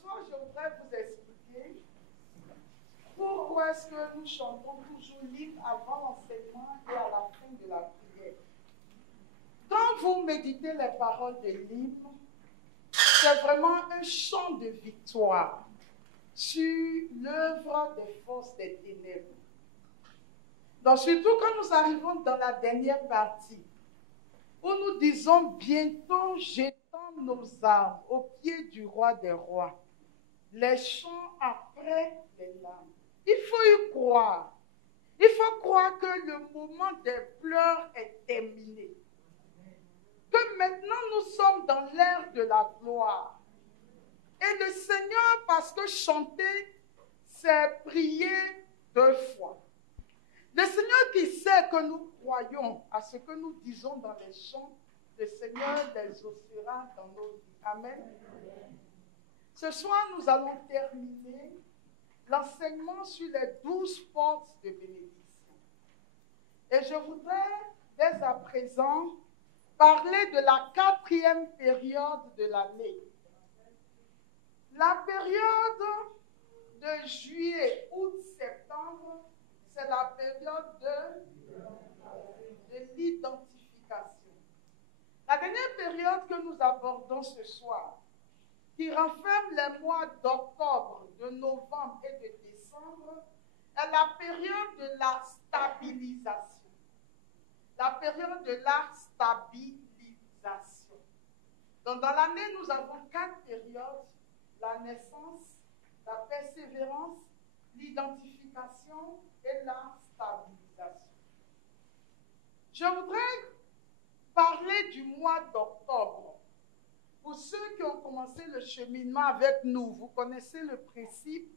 soir, je voudrais vous expliquer pourquoi est-ce que nous chantons toujours l'hymne avant l'enseignement et à la fin de la prière. Quand vous méditez les paroles de l'hymne, c'est vraiment un chant de victoire sur l'œuvre des forces des ténèbres. Donc, surtout quand nous arrivons dans la dernière partie, où nous disons bientôt jetons nos armes au pied du roi des rois, les chants après les larmes. Il faut y croire. Il faut croire que le moment des pleurs est terminé. Que maintenant nous sommes dans l'ère de la gloire. Et le Seigneur, parce que chanter, c'est prier 2 fois. Le Seigneur qui sait que nous croyons à ce que nous disons dans les chants, le Seigneur les exaucera dans nos vies. Amen. Ce soir, nous allons terminer l'enseignement sur les 12 portes de bénédiction. Et je voudrais, dès à présent, parler de la 4e période de l'année. La période de juillet, août, septembre, c'est la période de l'identification. La dernière période que nous abordons ce soir, qui renferme les mois d'octobre, de novembre et de décembre, est la période de la stabilisation. La période de la stabilisation. Donc dans l'année, nous avons 4 périodes: la naissance, la persévérance, l'identification et la stabilisation. Je voudrais parler du mois d'octobre. Pour ceux qui ont commencé le cheminement avec nous, vous connaissez le principe.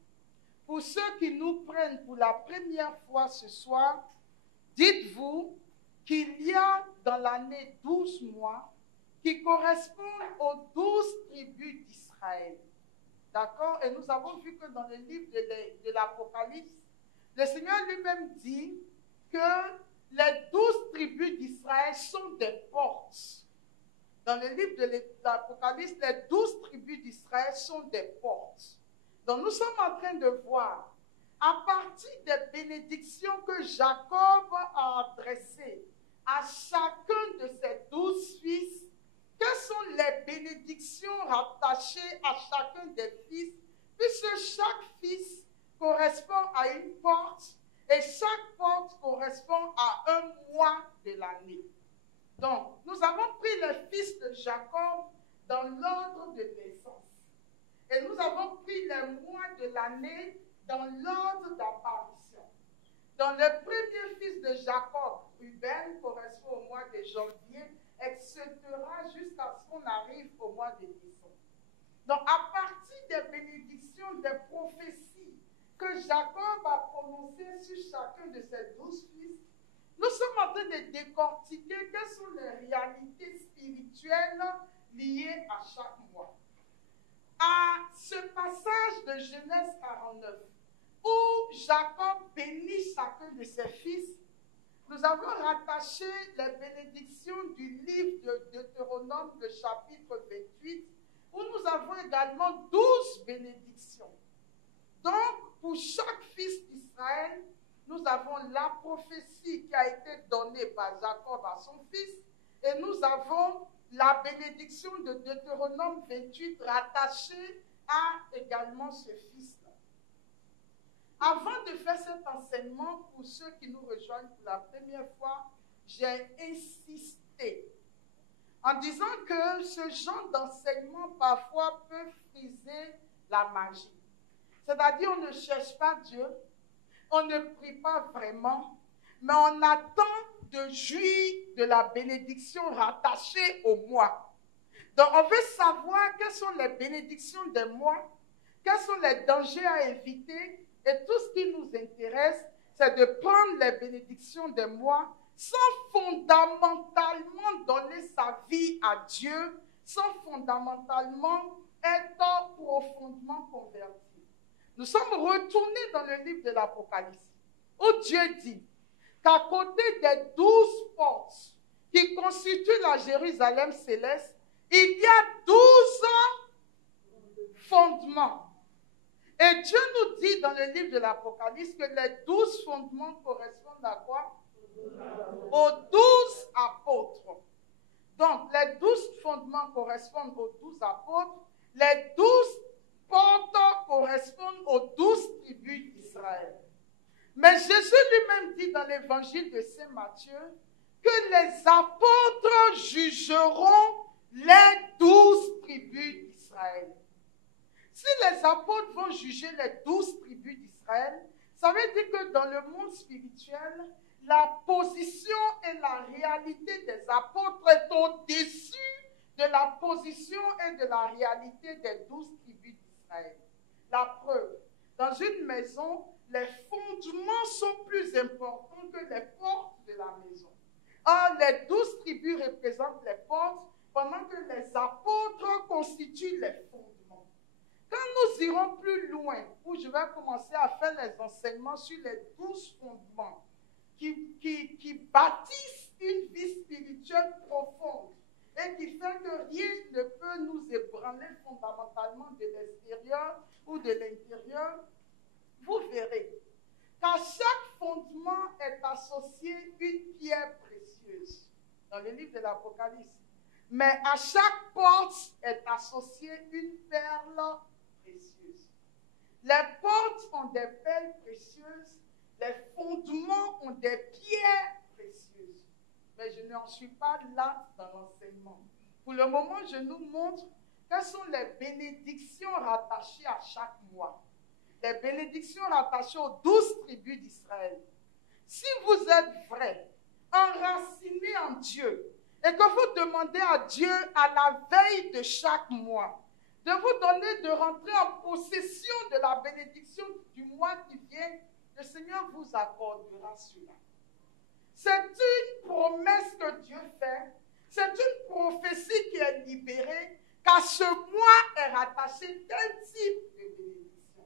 Pour ceux qui nous prennent pour la première fois ce soir, dites-vous qu'il y a dans l'année 12 mois qui correspondent aux 12 tribus d'Israël. D'accord? Et nous avons vu que dans le livre de l'Apocalypse, le Seigneur lui-même dit que les 12 tribus d'Israël sont des portes. Dans le livre de l'Apocalypse, les 12 tribus d'Israël sont des portes. Donc nous sommes en train de voir, à partir des bénédictions que Jacob a adressées à chacun de ses 12 fils, quelles sont les bénédictions rattachées à chacun des fils, puisque chaque fils correspond à une porte et chaque porte correspond à un mois de l'année. Donc, nous avons pris les fils de Jacob dans l'ordre de naissance. Et nous avons pris les mois de l'année dans l'ordre d'apparition. Donc, le premier fils de Jacob, Ruben, correspond au mois de janvier, etc. jusqu'à ce qu'on arrive au mois de décembre. Donc, à partir des bénédictions, des prophéties que Jacob a prononcées sur chacun de ses 12 fils, nous sommes en train de décortiquer quelles sont les réalités spirituelles liées à chaque mois. À ce passage de Genèse 49, où Jacob bénit chacun de ses fils, nous avons rattaché les bénédictions du livre de Deutéronome, le chapitre 28, où nous avons également 12 bénédictions. Donc, pour chaque fils d'Israël, nous avons la prophétie qui a été donnée par Jacob à son fils, et nous avons la bénédiction de Deutéronome 28 rattachée à également ce fils-là. Avant de faire cet enseignement, pour ceux qui nous rejoignent pour la première fois, j'ai insisté en disant que ce genre d'enseignement parfois peut friser la magie. C'est-à-dire, on ne cherche pas Dieu, on ne prie pas vraiment, mais on attend de jouir de la bénédiction rattachée au mois. Donc, on veut savoir quelles sont les bénédictions des mois, quels sont les dangers à éviter, et tout ce qui nous intéresse, c'est de prendre les bénédictions des mois sans fondamentalement donner sa vie à Dieu, sans fondamentalement être profondément converti. Nous sommes retournés dans le livre de l'Apocalypse, où Dieu dit qu'à côté des 12 portes qui constituent la Jérusalem céleste, il y a 12 fondements. Et Dieu nous dit dans le livre de l'Apocalypse que les 12 fondements correspondent à quoi? Aux 12 apôtres. Donc, les 12 fondements correspondent aux 12 apôtres. Les 12 portes correspondent aux 12 tribus d'Israël. Mais Jésus lui-même dit dans l'évangile de Saint Matthieu que les apôtres jugeront les 12 tribus d'Israël. Si les apôtres vont juger les 12 tribus d'Israël, ça veut dire que dans le monde spirituel, la position et la réalité des apôtres est au-dessus de la position et de la réalité des 12 tribus d'Israël. La preuve, dans une maison, les fondements sont plus importants que les portes de la maison. Or, les 12 tribus représentent les portes, pendant que les apôtres constituent les fondements. Quand nous irons plus loin, où je vais commencer à faire les enseignements sur les 12 fondements qui bâtissent une vie spirituelle profonde et qui fait que rien ne peut nous ébranler fondamentalement de l'extérieur ou de l'intérieur, vous verrez qu'à chaque fondement est associée une pierre précieuse dans le livre de l'Apocalypse. Mais à chaque porte est associée une perle précieuse. Les portes ont des perles précieuses, les fondements ont des pierres précieuses. Mais je n'en suis pas là dans l'enseignement. Pour le moment, je nous montre quelles sont les bénédictions rattachées à chaque mois. Les bénédictions rattachées aux 12 tribus d'Israël. Si vous êtes vrai, enraciné en Dieu, et que vous demandez à Dieu à la veille de chaque mois, de vous donner de rentrer en possession de la bénédiction du mois qui vient, le Seigneur vous accordera cela. C'est une promesse que Dieu fait, c'est une prophétie qui est libérée, qu'à ce mois est rattaché tel type de bénédiction.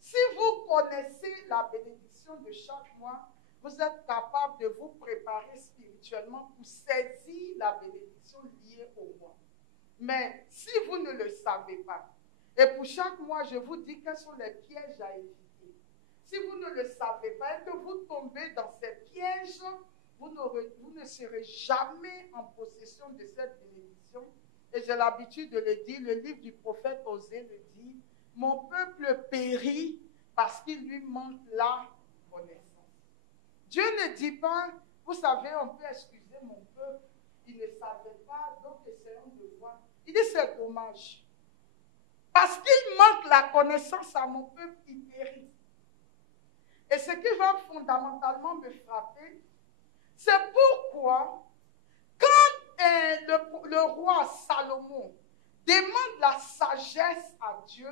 Si vous connaissez la bénédiction de chaque mois, vous êtes capable de vous préparer spirituellement pour saisir la bénédiction liée au mois. Mais si vous ne le savez pas, et pour chaque mois, je vous dis quels sont les pièges à éviter. Si vous ne le savez pas et que vous tombez dans ces pièges, vous ne serez jamais en possession de cette bénédiction. Et j'ai l'habitude de le dire, le livre du prophète Osée le dit, « Mon peuple périt parce qu'il lui manque la connaissance. » Dieu ne dit pas, vous savez, on peut excuser mon peuple, il ne savait pas, donc essayons de voir. Il dit, c'est dommage. Parce qu'il manque la connaissance à mon peuple, il périt. Et ce qui va fondamentalement me frapper, c'est pourquoi, quand le roi Salomon demande la sagesse à Dieu,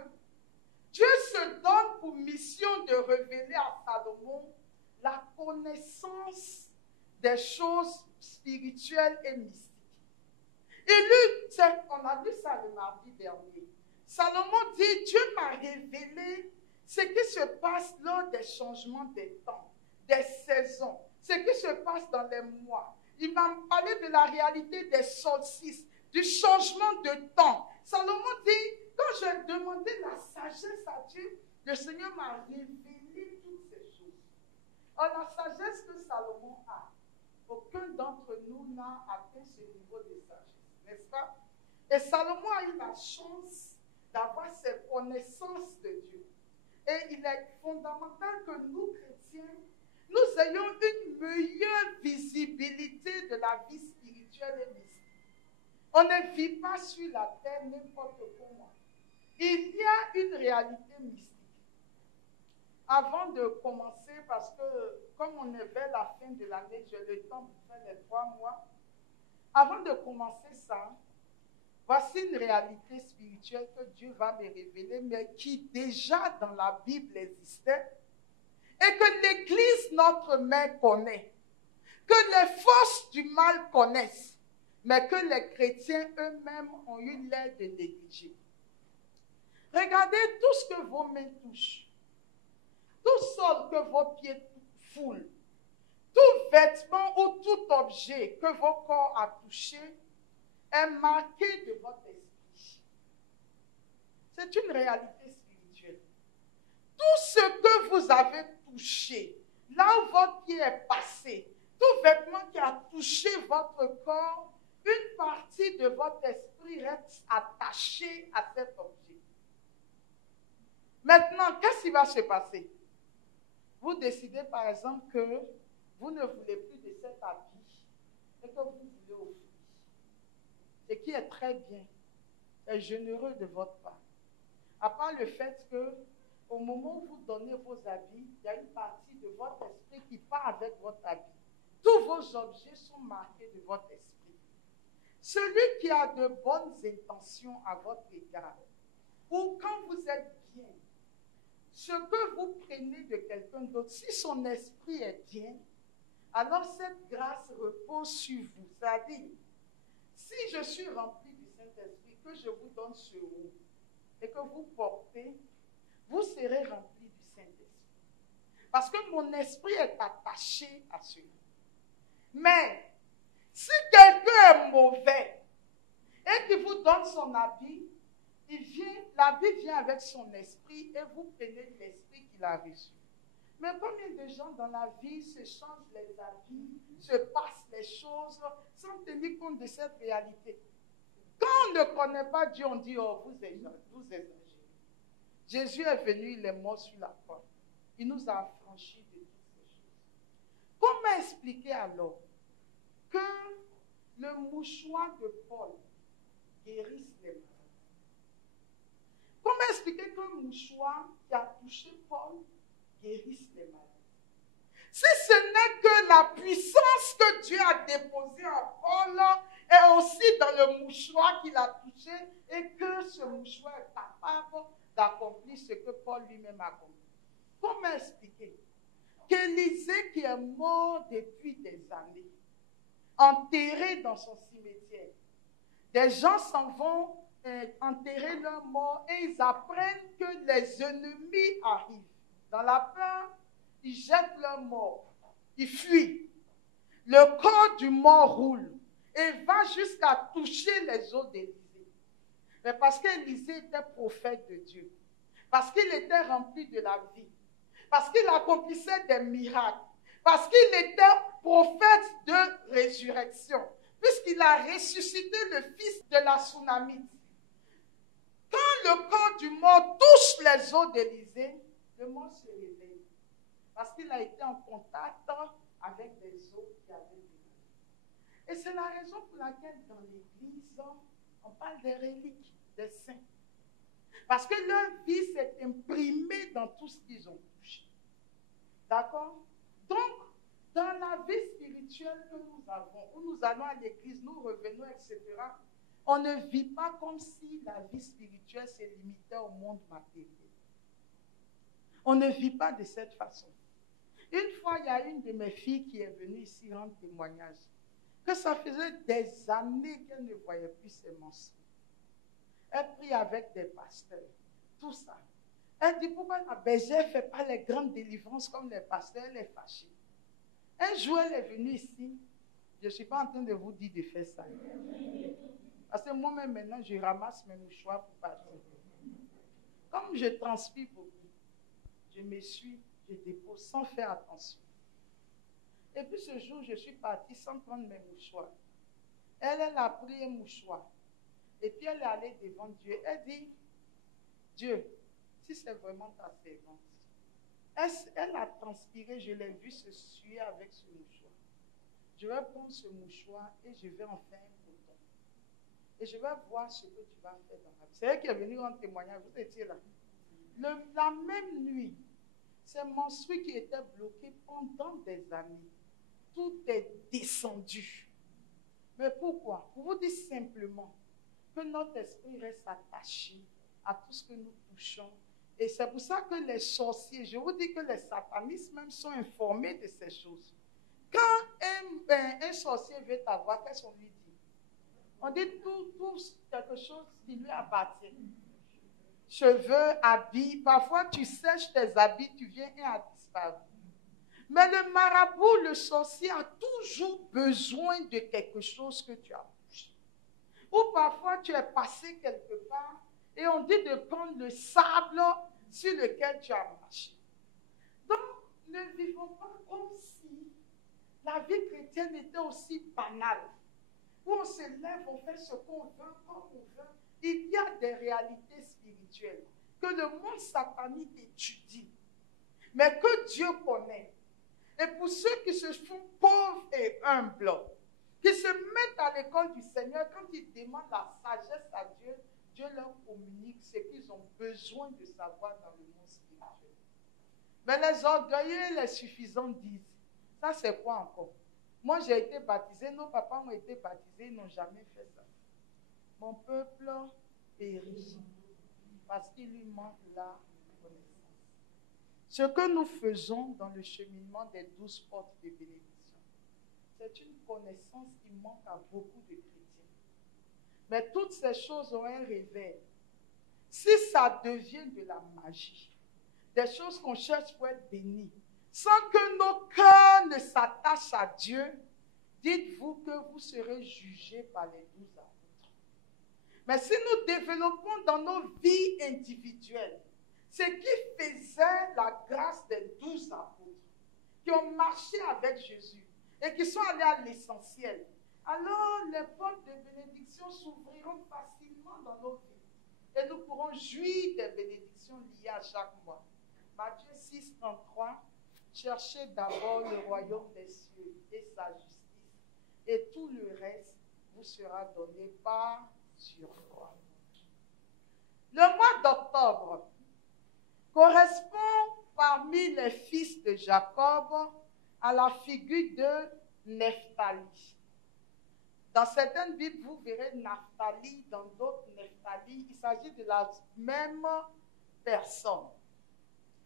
Dieu se donne pour mission de révéler à Salomon la connaissance des choses spirituelles et mystiques. Et lui, on a vu ça le mardi dernier. Salomon dit, Dieu m'a révélé ce qui se passe lors des changements des temps, des saisons, ce qui se passe dans les mois. Il m'a parlé de la réalité des solstices, du changement de temps. Salomon dit, quand j'ai demandé la sagesse à Dieu, le Seigneur m'a révélé toutes ces choses. Alors la sagesse que Salomon a, aucun d'entre nous n'a atteint ce niveau de sagesse, n'est-ce pas? Et Salomon a eu la chance d'avoir ces connaissances de Dieu. Et il est fondamental que nous, chrétiens, nous ayons une meilleure visibilité de la vie spirituelle et mystique. On ne vit pas sur la terre n'importe comment. Il y a une réalité mystique. Avant de commencer, parce que comme on est vers la fin de l'année, j'ai le temps pour faire les 3 mois. Avant de commencer ça, voici une réalité spirituelle que Dieu va me révéler, mais qui déjà dans la Bible existait, et que l'Église, notre mère, connaît, que les forces du mal connaissent, mais que les chrétiens eux-mêmes ont eu l'air de négliger. Regardez tout ce que vos mains touchent, tout sol que vos pieds foulent, tout vêtement ou tout objet que vos corps a touché est marqué de votre esprit. C'est une réalité spirituelle. Tout ce que vous avez touché, là où votre pied est passé, tout vêtement qui a touché votre corps, une partie de votre esprit reste attachée à cet objet. Maintenant, qu'est-ce qui va se passer? Vous décidez par exemple que vous ne voulez plus de cet habit et que vous voulez offrir. Ce qui est très bien, est généreux de votre part. À part le fait que au moment où vous donnez vos habits, il y a une partie de votre esprit qui part avec votre habit. Tous vos objets sont marqués de votre esprit. Celui qui a de bonnes intentions à votre égard, ou quand vous êtes bien, ce que vous prenez de quelqu'un d'autre, si son esprit est bien, alors cette grâce repose sur vous. C'est-à-dire, si je suis rempli du Saint-Esprit, que je vous donne ce mot et que vous portez, vous serez rempli du Saint-Esprit. Parce que mon esprit est attaché à celui. Mais, si quelqu'un est mauvais et qu'il vous donne son habit, l'habit vient avec son esprit et vous prenez l'esprit qu'il a reçu. Mais combien de gens dans la vie se changent les habits, se passent les choses sans tenir compte de cette réalité? Quand on ne connaît pas Dieu, on dit, oh, vous exagérez. Jésus est venu, il est mort sur la croix. Il nous a affranchis de toutes ces choses. Comment expliquer alors que le mouchoir de Paul guérisse les malades? Comment expliquer qu'un mouchoir qui a touché Paul guérisse les malades? Si ce n'est que la puissance que Dieu a déposée en Paul est aussi dans le mouchoir qu'il a touché et que ce mouchoir est capable d'accomplir ce que Paul lui-même a accompli. Comment expliquer qu'Élisée, qui est mort depuis des années, enterré dans son cimetière, des gens s'en vont enterrer leurs morts et ils apprennent que les ennemis arrivent. Dans la peur, ils jettent leurs morts, ils fuient. Le corps du mort roule et va jusqu'à toucher les os d'Élisée. Mais parce qu'Élisée était prophète de Dieu, parce qu'il était rempli de la vie, parce qu'il accomplissait des miracles, parce qu'il était prophète de résurrection, puisqu'il a ressuscité le fils de la Sunamite. Quand le corps du mort touche les os d'Élisée, le mort se réveille. Parce qu'il a été en contact avec des os qui avaient des. Et c'est la raison pour laquelle dans l'Église, on parle des reliques, des saints. Parce que leur vie s'est imprimée dans tout ce qu'ils ont touché. D'accord? Donc, dans la vie spirituelle que nous avons, où nous allons à l'église, nous revenons, etc., on ne vit pas comme si la vie spirituelle se limitait au monde matériel. On ne vit pas de cette façon. Une fois, il y a une de mes filles qui est venue ici rendre témoignage, que ça faisait des années qu'elle ne voyait plus ses menstrues. Elle prie avec des pasteurs, tout ça. Elle dit, pourquoi la bergère ne fait pas les grandes délivrances comme les pasteurs? Elle est fâchée. Un jour, elle est venue ici. Je ne suis pas en train de vous dire de faire ça. Parce que moi-même, maintenant, je ramasse mes mouchoirs pour partir. Comme je transpire beaucoup, je m'essuie, je dépose sans faire attention. Et puis ce jour, je suis partie sans prendre mes mouchoirs. Elle a pris un mouchoir. Et puis elle est allée devant Dieu. Elle dit, Dieu, si c'est vraiment ta servante, elle a transpiré, je l'ai vu se suer avec ce mouchoir. Je vais prendre ce mouchoir et je vais en faire un coton. Et je vais voir ce que tu vas faire dans la vie. C'est elle qui est venue en témoignage, vous étiez là. La même nuit, ces menstrues qui étaient bloquées pendant des années, tout est descendu. Mais pourquoi? Pour vous dire simplement que notre esprit reste attaché à tout ce que nous touchons. Et c'est pour ça que les sorciers, je vous dis que les satanistes même sont informés de ces choses. Quand un sorcier veut t'avoir, qu'est-ce qu'on lui dit? On dit tout quelque chose qui lui appartient. Cheveux, habits, parfois tu sèches tes habits, tu viens et a disparu. Mais le marabout, le sorcier a toujours besoin de quelque chose que tu as touché. Ou parfois tu es passé quelque part Et on dit de prendre le sable sur lequel tu as marché. Donc, ne vivons pas comme si la vie chrétienne était aussi banale. Où on se lève, on fait ce qu'on veut, comme on veut. Il y a des réalités spirituelles que le monde satanique étudie, mais que Dieu connaît. Et pour ceux qui se font pauvres et humbles, qui se mettent à l'école du Seigneur, quand ils demandent la sagesse à Dieu, Dieu leur communique ce qu'ils ont besoin de savoir dans le monde spirituel. Mais les orgueilleux, les suffisants disent, ça c'est quoi encore? Moi j'ai été baptisé, nos papas ont été baptisés, ils n'ont jamais fait ça. Mon peuple périt parce qu'il lui manque la connaissance. Ce que nous faisons dans le cheminement des 12 portes de bénédiction, c'est une connaissance qui manque à beaucoup de chrétiens. Mais toutes ces choses ont un réveil. Si ça devient de la magie, des choses qu'on cherche pour être bénis, sans que nos cœurs ne s'attachent à Dieu, dites-vous que vous serez jugés par les 12 apôtres. Mais si nous développons dans nos vies individuelles ce qui faisait la grâce des 12 apôtres, qui ont marché avec Jésus et qui sont allés à l'essentiel, alors les portes de bénédiction s'ouvriront facilement dans nos vies et nous pourrons jouir des bénédictions liées à chaque mois. Matthieu 6, 33, cherchez d'abord le royaume des cieux et sa justice, et tout le reste vous sera donné par surcroît. Le mois d'octobre correspond parmi les fils de Jacob à la figure de Nephtali. Dans certaines Bibles, vous verrez Naphtali, dans d'autres Nephtali. Il s'agit de la même personne.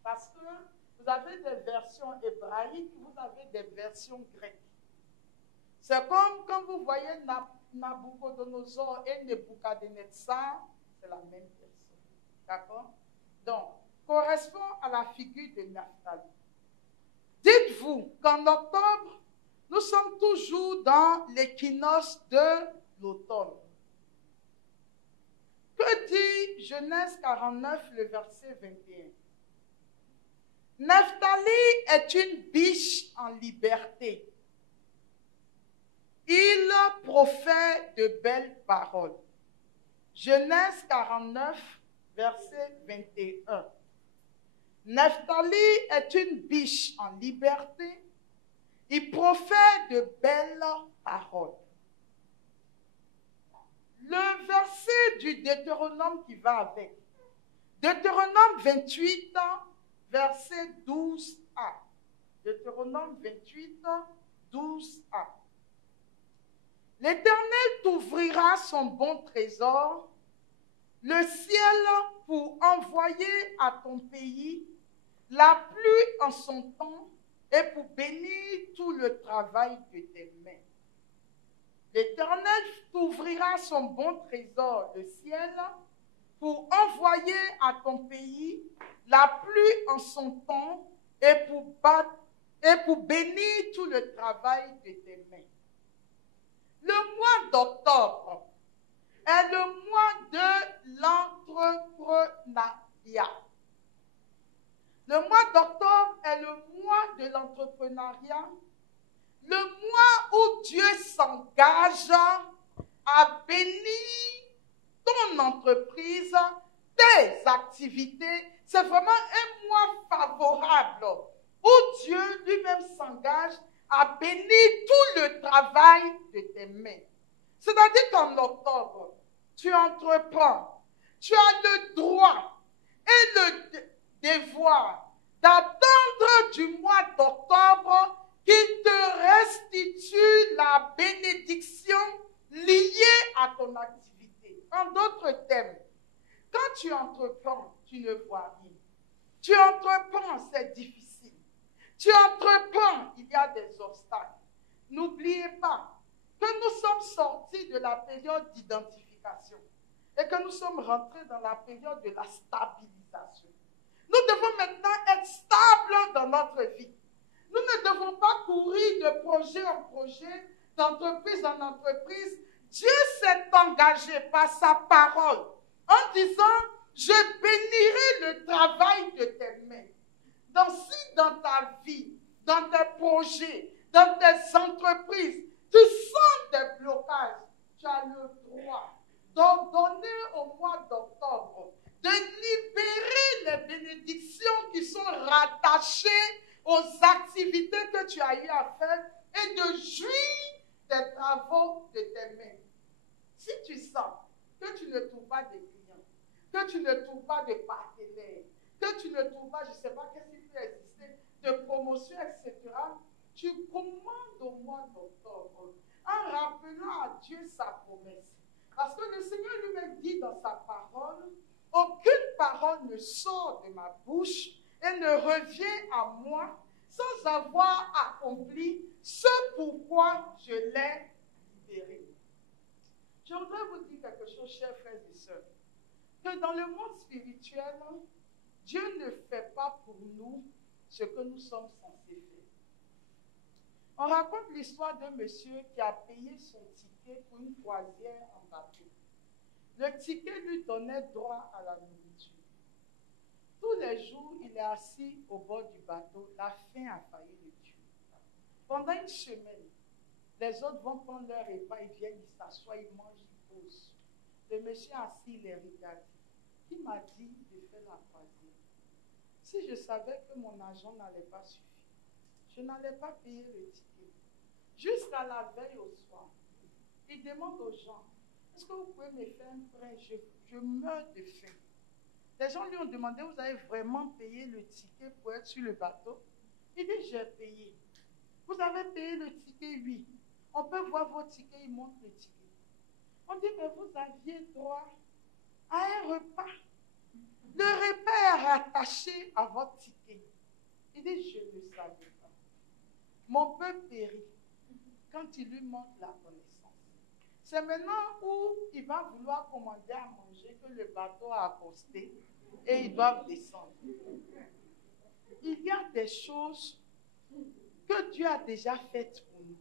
Parce que vous avez des versions hébraïques, vous avez des versions grecques. C'est comme quand vous voyez Nabucodonosor et Nebuchadnezzar, c'est la même personne. D'accord? Donc, correspond à la figure de Naphtali. Dites-vous qu'en octobre, nous sommes toujours dans l'équinoxe de l'automne. Que dit Genèse 49, le verset 21? Nephtali est une biche en liberté. Il profère de belles paroles. Genèse 49, verset 21. Nephtali est une biche en liberté. Il profère de belles paroles. Le verset du Deutéronome qui va avec. Deutéronome 28, verset 12a. Deutéronome 28, 12a. L'Éternel t'ouvrira son bon trésor, le ciel pour envoyer à ton pays la pluie en son temps et pour bénir tout le travail de tes mains. L'Éternel t'ouvrira son bon trésor, le ciel, pour envoyer à ton pays la pluie en son temps et pour bénir tout le travail de tes mains. Le mois d'octobre est le mois de l'entrepreneuriat. Le mois d'octobre est le mois de l'entrepreneuriat, le mois où Dieu s'engage à bénir ton entreprise, tes activités. C'est vraiment un mois favorable où Dieu lui-même s'engage à bénir tout le travail de tes mains. C'est-à-dire qu'en octobre, tu entreprends, tu as le droit et le devoir d'attendre du mois d'octobre qu'il te restitue la bénédiction liée à ton activité. En d'autres termes, quand tu entreprends, tu ne vois rien. Tu entreprends, c'est difficile. Tu entreprends, il y a des obstacles. N'oubliez pas que nous sommes sortis de la période d'identification et que nous sommes rentrés dans la période de la stabilisation. Nous devons maintenant être stables dans notre vie. Nous ne devons pas courir de projet en projet, d'entreprise en entreprise. Dieu s'est engagé par sa parole en disant, je bénirai le travail de tes mains. Si dans ta vie, dans tes projets, dans tes entreprises, tu sens des blocages, tu as le droit d'ordonner au mois d'octobre de libérer les bénédictions qui sont rattachées aux activités que tu as eu à faire et de jouir des travaux de tes mains. Si tu sens que tu ne trouves pas de clients, que tu ne trouves pas de partenaires, que tu ne trouves pas, je ne sais pas qu'est-ce qui peut exister, de promotion, etc., tu commandes au mois d'octobre en rappelant à Dieu sa promesse. Parce que le Seigneur lui-même dit dans sa parole, aucune parole ne sort de ma bouche et ne revient à moi sans avoir accompli ce pourquoi je l'ai libéré. Je voudrais vous dire quelque chose, chers frères et sœurs, que dans le monde spirituel, Dieu ne fait pas pour nous ce que nous sommes censés faire. On raconte l'histoire d'un monsieur qui a payé son ticket pour une croisière en bateau. Le ticket lui donnait droit à la nourriture. Tous les jours, il est assis au bord du bateau. La faim a failli le tuer. Pendant une semaine, les autres vont prendre leur repas, ils viennent, ils s'assoient, ils mangent, ils posent. Le monsieur assis, il les regarde. Qui m'a dit de faire la croisière? Si je savais que mon argent n'allait pas suffire, je n'allais pas payer le ticket. Jusqu'à la veille au soir, il demande aux gens, est-ce que vous pouvez me faire un prêt? Je meurs de faim. Les gens lui ont demandé, vous avez vraiment payé le ticket pour être sur le bateau? Il dit, j'ai payé. Vous avez payé le ticket? Oui. On peut voir vos tickets, il montre le ticket. On dit, mais vous aviez droit à un repas. Le repas est rattaché à votre ticket. Il dit, je ne savais pas. Mon peuple périt quand il lui manque la connaissance. C'est maintenant où il va vouloir commander à manger que le bateau a accosté et ils doivent descendre. Il y a des choses que Dieu a déjà faites pour nous.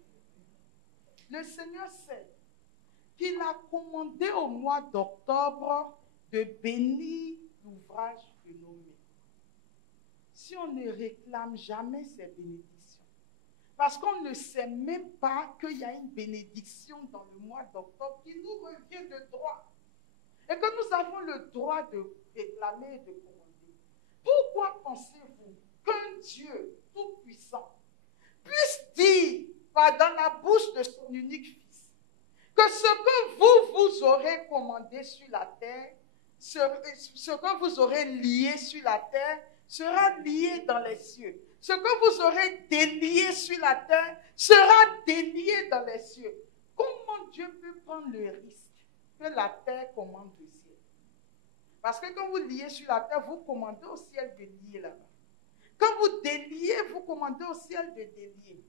Le Seigneur sait qu'il a commandé au mois d'octobre de bénir l'ouvrage de nos mains. Si on ne réclame jamais ces bénédictions, parce qu'on ne sait même pas qu'il y a une bénédiction dans le mois d'octobre qui nous revient de droit. Et que nous avons le droit de réclamer et de commander. Pourquoi pensez-vous qu'un Dieu tout-puissant puisse dire dans la bouche de son unique Fils que ce que vous aurez commandé sur la terre, ce que vous aurez lié sur la terre, sera lié dans les cieux. Ce que vous aurez délié sur la terre sera délié dans les cieux. Comment Dieu peut prendre le risque que la terre commande le ciel? Parce que quand vous liez sur la terre, vous commandez au ciel de lier là-bas. Quand vous déliez, vous commandez au ciel de délier.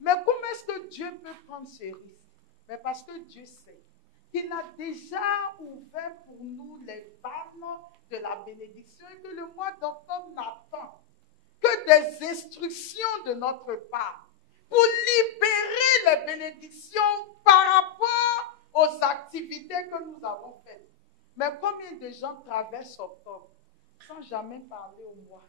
Mais comment est-ce que Dieu peut prendre ce risque? Mais parce que Dieu sait qu'il a déjà ouvert pour nous les vannes de la bénédiction et que le mois d'octobre n'attend que des instructions de notre part pour libérer les bénédictions par rapport aux activités que nous avons faites. Mais combien de gens traversent octobre sans jamais parler au mois,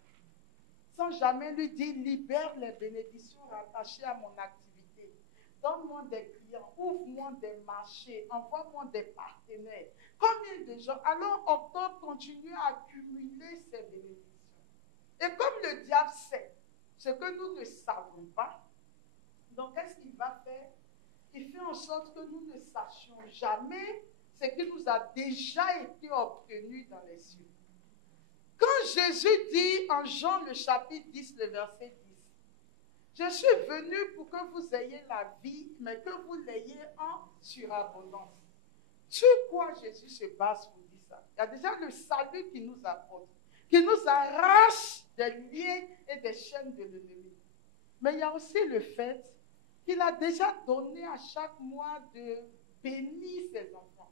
sans jamais lui dire libère les bénédictions rattachées à mon activité, donne-moi des clients, ouvre-moi des marchés, envoie-moi des partenaires. Combien de gens, alors octobre continue à accumuler ces bénédictions. Et comme le diable sait ce que nous ne savons pas, donc qu'est-ce qu'il va faire? Il fait en sorte que nous ne sachions jamais ce qui nous a déjà été obtenu dans les cieux. Quand Jésus dit en Jean le chapitre 10, le verset 10, je suis venu pour que vous ayez la vie, mais que vous l'ayez en surabondance. Sur quoi Jésus se base pour dire ça? Il y a déjà le salut qui nous apporte, qui nous arrache des liens et des chaînes de l'ennemi. Mais il y a aussi le fait qu'il a déjà donné à chaque mois de bénir ses enfants.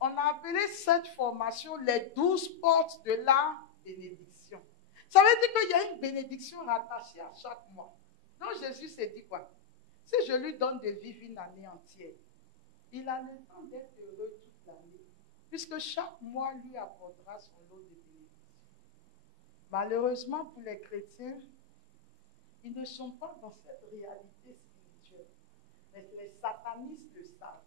On a appelé cette formation les 12 portes de la bénédiction. Ça veut dire qu'il y a une bénédiction rattachée à chaque mois. Donc Jésus s'est dit quoi? Si je lui donne de vivre une année entière, il a le temps d'être heureux toute l'année. puisque chaque mois lui apportera son lot de bénédictions. Malheureusement pour les chrétiens, ils ne sont pas dans cette réalité spirituelle. Mais les satanistes le savent.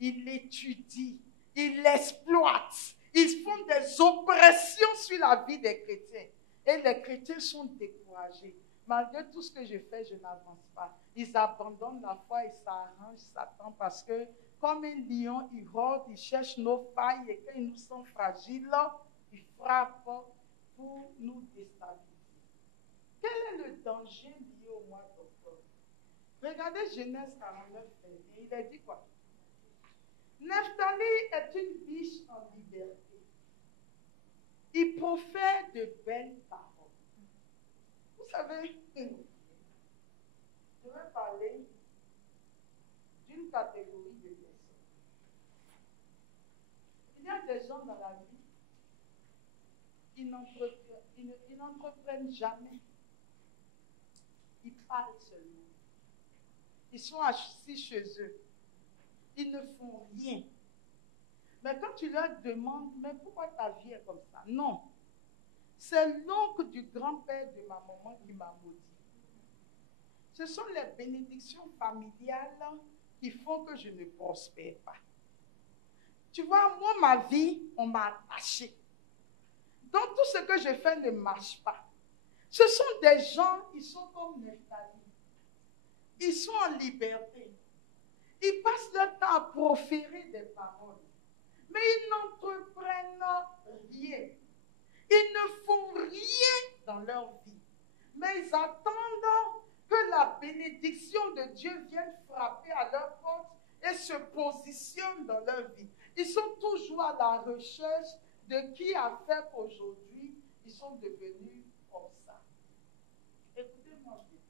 Ils l'étudient, ils l'exploitent, ils font des oppressions sur la vie des chrétiens. Et les chrétiens sont découragés. Malgré tout ce que je fais, je n'avance pas. Ils abandonnent la foi et s'arrangent Satan parce que, comme un lion, il rôde, il cherche nos failles et quand ils nous sont fragiles, il frappe pour nous déstabiliser. Quel est le danger lié au mois d'octobre? Regardez Genèse 49, il a dit quoi? Nephtali est une biche en liberté. Il profère de belles paroles. Vous savez, je vais parler d'une catégorie de personnes. Il y a des gens dans la vie qui n'entreprennent jamais. Ils parlent seulement. Ils sont assis chez eux. Ils ne font rien. Mais quand tu leur demandes, mais pourquoi ta vie est comme ça? Non. C'est l'oncle du grand-père de ma maman qui m'a maudit. Ce sont les bénédictions familiales qui font que je ne prospère pas. Tu vois, moi, ma vie, on m'a attaché. Donc, tout ce que je fais ne marche pas. Ce sont des gens, ils sont comme Nephtali. Ils sont en liberté. Ils passent leur temps à proférer des paroles. Mais ils n'entreprennent rien. Ils ne font rien dans leur vie. Mais ils attendent que la bénédiction de Dieu vienne frapper à leur porte et se positionne dans leur vie. Ils sont toujours à la recherche de qui a fait qu'aujourd'hui, ils sont devenus comme ça. Écoutez-moi bien.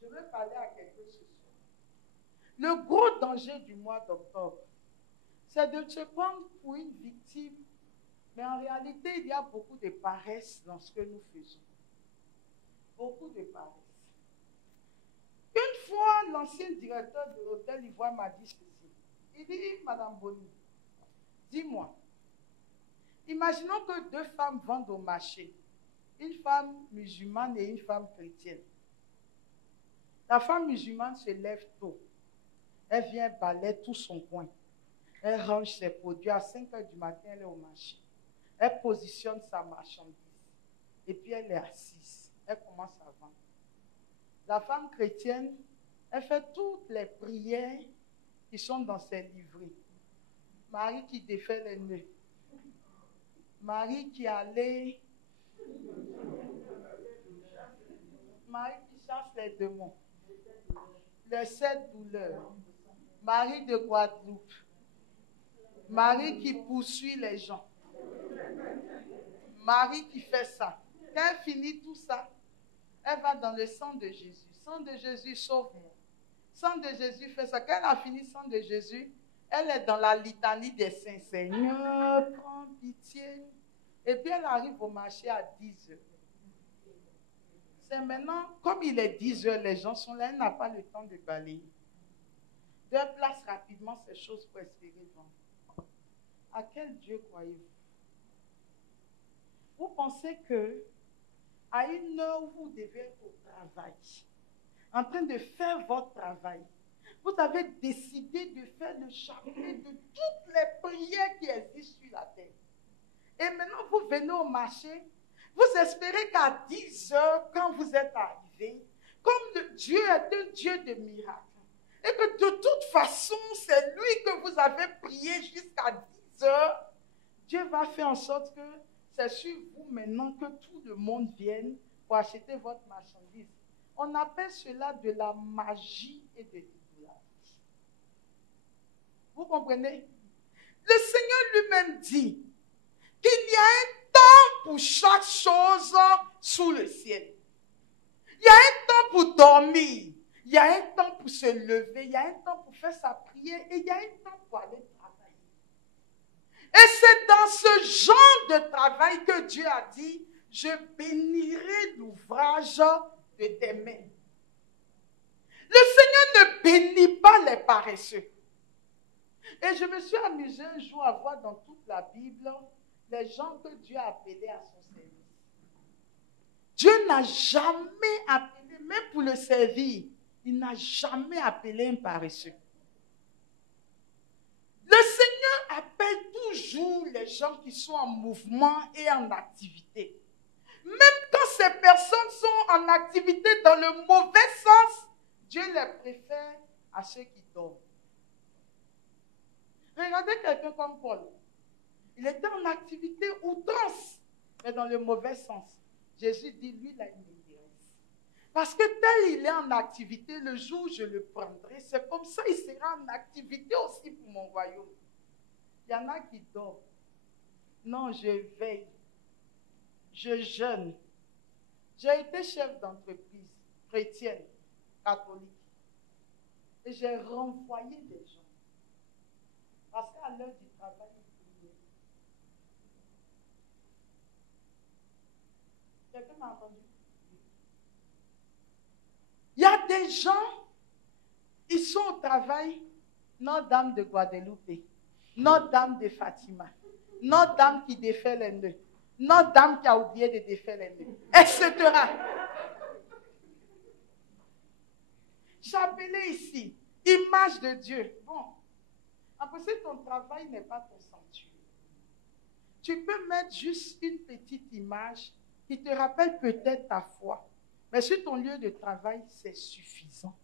Je veux parler à quelqu'un ce soir. Le gros danger du mois d'octobre, c'est de se prendre pour une victime. Mais en réalité, il y a beaucoup de paresse dans ce que nous faisons. Beaucoup de paresse. Une fois, l'ancien directeur de l'hôtel Ivoire m'a dit ceci. Il dit, Madame Boni, dis-moi, imaginons que deux femmes vendent au marché. Une femme musulmane et une femme chrétienne. La femme musulmane se lève tôt. Elle vient balayer tout son coin. Elle range ses produits. À 5 h du matin, elle est au marché. Elle positionne sa marchandise. Et puis elle est assise. Elle commence à vendre. La femme chrétienne, elle fait toutes les prières qui sont dans ses livrets. Marie qui défait les nœuds. Marie qui allait. Marie qui chasse les démons. Les 7 douleurs. Marie de Guadeloupe. Marie qui poursuit les gens. Marie qui fait ça. Quand elle finit tout ça, elle va dans le sang de Jésus. Sang de Jésus, sauve-moi. Sang de Jésus fait ça. Quand elle a fini sang de Jésus, elle est dans la litanie des saints. Seigneur, prends pitié. Et puis elle arrive au marché à 10 h. C'est maintenant, comme il est 10 h, les gens sont là, elle n'a pas le temps de balayer. Deux places rapidement ces choses pour espérer vendre. À quel Dieu croyez-vous? Vous pensez que à une heure où vous devez être au travail, en train de faire votre travail, vous avez décidé de faire le chapelet de toutes les prières qui existent sur la terre. Et maintenant, vous venez au marché, vous espérez qu'à 10 h, quand vous êtes arrivé, comme Dieu est un Dieu de miracles, et que de toute façon, c'est lui que vous avez prié jusqu'à 10 h, Dieu va faire en sorte que c'est sur vous maintenant que tout le monde vienne pour acheter votre marchandise. On appelle cela de la magie et de l'idolâtrie. Vous comprenez? Le Seigneur lui-même dit qu'il y a un temps pour chaque chose sous le ciel. Il y a un temps pour dormir. Il y a un temps pour se lever. Il y a un temps pour faire sa prière. Et il y a un temps pour aller travailler. Et c'est dans ce genre de travail que Dieu a dit, je bénirai l'ouvrage de tes mains. Le Seigneur ne bénit pas les paresseux. Et je me suis amusée un jour à voir dans toute la Bible les gens que Dieu a appelés à son service. Dieu n'a jamais appelé, même pour le servir, il n'a jamais appelé un paresseux. Le Seigneur appelle toujours les gens qui sont en mouvement et en activité. Même quand ces personnes sont en activité dans le mauvais sens, Dieu les préfère à ceux qui dorment. Regardez quelqu'un comme Paul. Il était en activité outrance, mais dans le mauvais sens. Jésus dit, lui, là, il m'intéresse. Parce que tel il est en activité, le jour où je le prendrai, c'est comme ça, il sera en activité aussi pour mon royaume. Il y en a qui dorment. Non, je veille. Je jeûne. J'ai été chef d'entreprise chrétienne, catholique. Et j'ai renvoyé des gens. Parce qu'à l'heure du travail, ils priaient. Quelqu'un m'a entendu? Il y a des gens, ils sont au travail, Notre-Dame de Guadeloupe, Notre-Dame de Fatima, Notre-Dame qui défait les nœuds, Notre-Dame qui a oublié de défaire les nœuds, etc. Chapelet ici, image de Dieu. Bon, après si ton travail n'est pas ton sanctuaire, tu peux mettre juste une petite image qui te rappelle peut-être ta foi. Mais sur ton lieu de travail, c'est suffisant.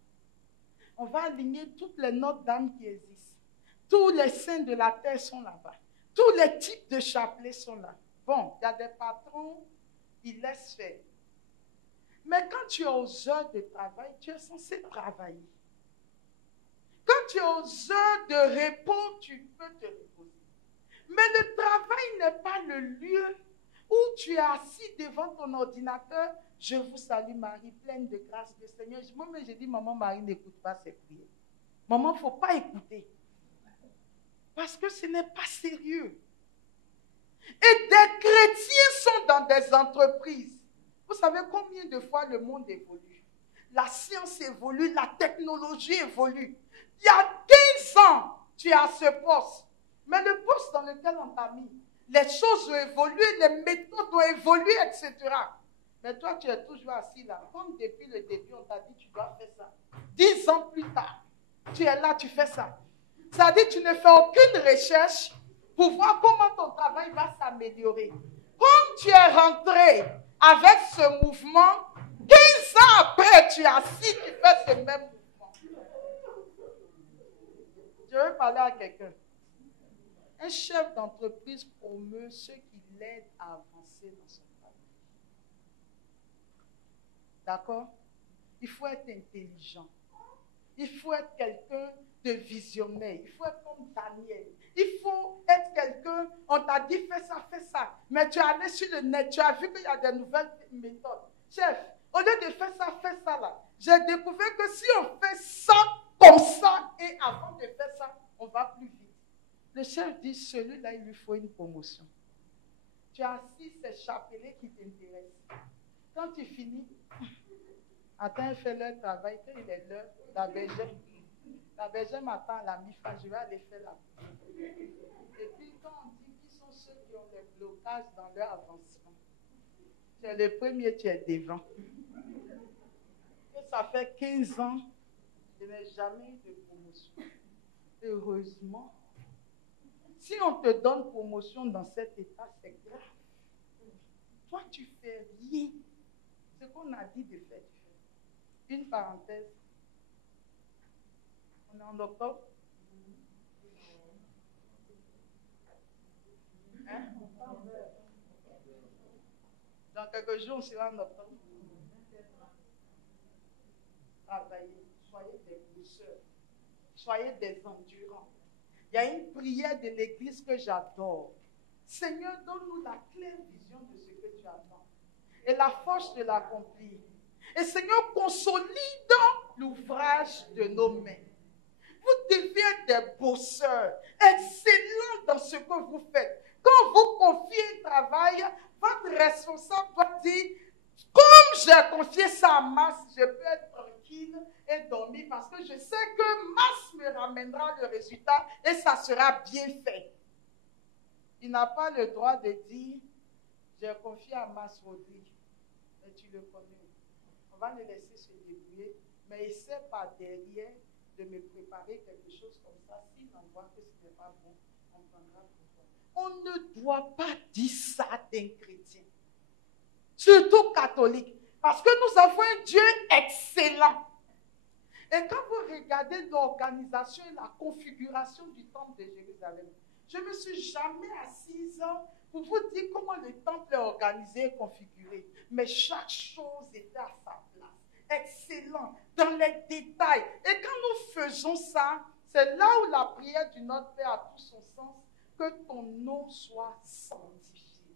On va aligner toutes les Notre-Dame qui existent. Tous les saints de la terre sont là-bas. Tous les types de chapelets sont là. Bon, il y a des patrons, ils laissent faire. Mais quand tu es aux heures de travail, tu es censé travailler. Quand tu es aux heures de repos, tu peux te reposer. Mais le travail n'est pas le lieu où tu es assis devant ton ordinateur. Je vous salue Marie, pleine de grâce, le Seigneur. Moi, j'ai dit, maman Marie n'écoute pas ses prières. Maman, il ne faut pas écouter. Parce que ce n'est pas sérieux. Et des chrétiens sont dans des entreprises. Vous savez combien de fois le monde évolue? La science évolue, la technologie évolue. Il y a 15 ans, tu es à ce poste. Mais le poste dans lequel on t'a mis, les choses ont évolué, les méthodes ont évolué, etc. Mais toi, tu es toujours assis là. Comme depuis le début, on t'a dit tu dois faire ça. 10 ans plus tard, tu es là, tu fais ça. Ça dit que tu ne fais aucune recherche pour voir comment ton travail va s'améliorer. Comme tu es rentré avec ce mouvement, 15 ans après, tu es assis, tu fais ce même mouvement. Je veux parler à quelqu'un. Un chef d'entreprise promeut ceux qui l'aident à avancer dans son travail. D'accord? Il faut être intelligent. Il faut être quelqu'un de visionnaire. Il faut être comme Daniel. Il faut être quelqu'un, on t'a dit fais ça. Mais tu es allé sur le net, tu as vu qu'il y a des nouvelles méthodes. Chef, au lieu de faire ça là, j'ai découvert que si on fait ça comme ça et avant de faire ça, on va plus vite. Le chef dit, celui-là, il lui faut une promotion. Tu as assis ces chapelets qui t'intéressent. Quand tu finis, attends, elle fait leur travail, quand il est l'heure, la bergère m'attend à la mi-fin, je vais aller faire la prière. Et puis quand on dit qui sont ceux qui ont les blocages dans leur avancement, c'est le premier, tu es devant. Et ça fait 15 ans, je n'ai jamais eu de promotion. Heureusement. Si on te donne promotion dans cet état, c'est grave. Toi, tu fais rien. Ce qu'on a dit de faire, tu fais. Une parenthèse. On est en octobre. Hein? Dans quelques jours, on sera en octobre. Travaillez, soyez des pousseurs. Soyez des endurants. Il y a une prière de l'église que j'adore. Seigneur, donne-nous la claire vision de ce que tu attends et la force de l'accomplir. Et Seigneur, consolide l'ouvrage de nos mains. Vous devez être des bosseurs, excellents dans ce que vous faites. Quand vous confiez un travail, votre responsable doit dire, comme j'ai confié ça à Mars, je peux être tranquille et dormir dormir parce que je sais que Mars me ramènera le résultat et ça sera bien fait. Il n'a pas le droit de dire, j'ai confié à Mars Rodrigue, mais tu le connais. On va le laisser se débrouiller, mais essaie par derrière de me préparer quelque chose comme ça. S'il en voit que ce n'est pas bon, on prendra pour toi. On ne doit pas dire ça d'un chrétien, surtout catholique, parce que nous avons un Dieu excellent. Et quand vous regardez l'organisation et la configuration du temple de Jérusalem, je ne me suis jamais assise pour vous dire comment le temple est organisé et configuré. Mais chaque chose était à sa place. Excellent, dans les détails. Et quand nous faisons ça, c'est là où la prière du Notre Père a tout son sens, que ton nom soit sanctifié.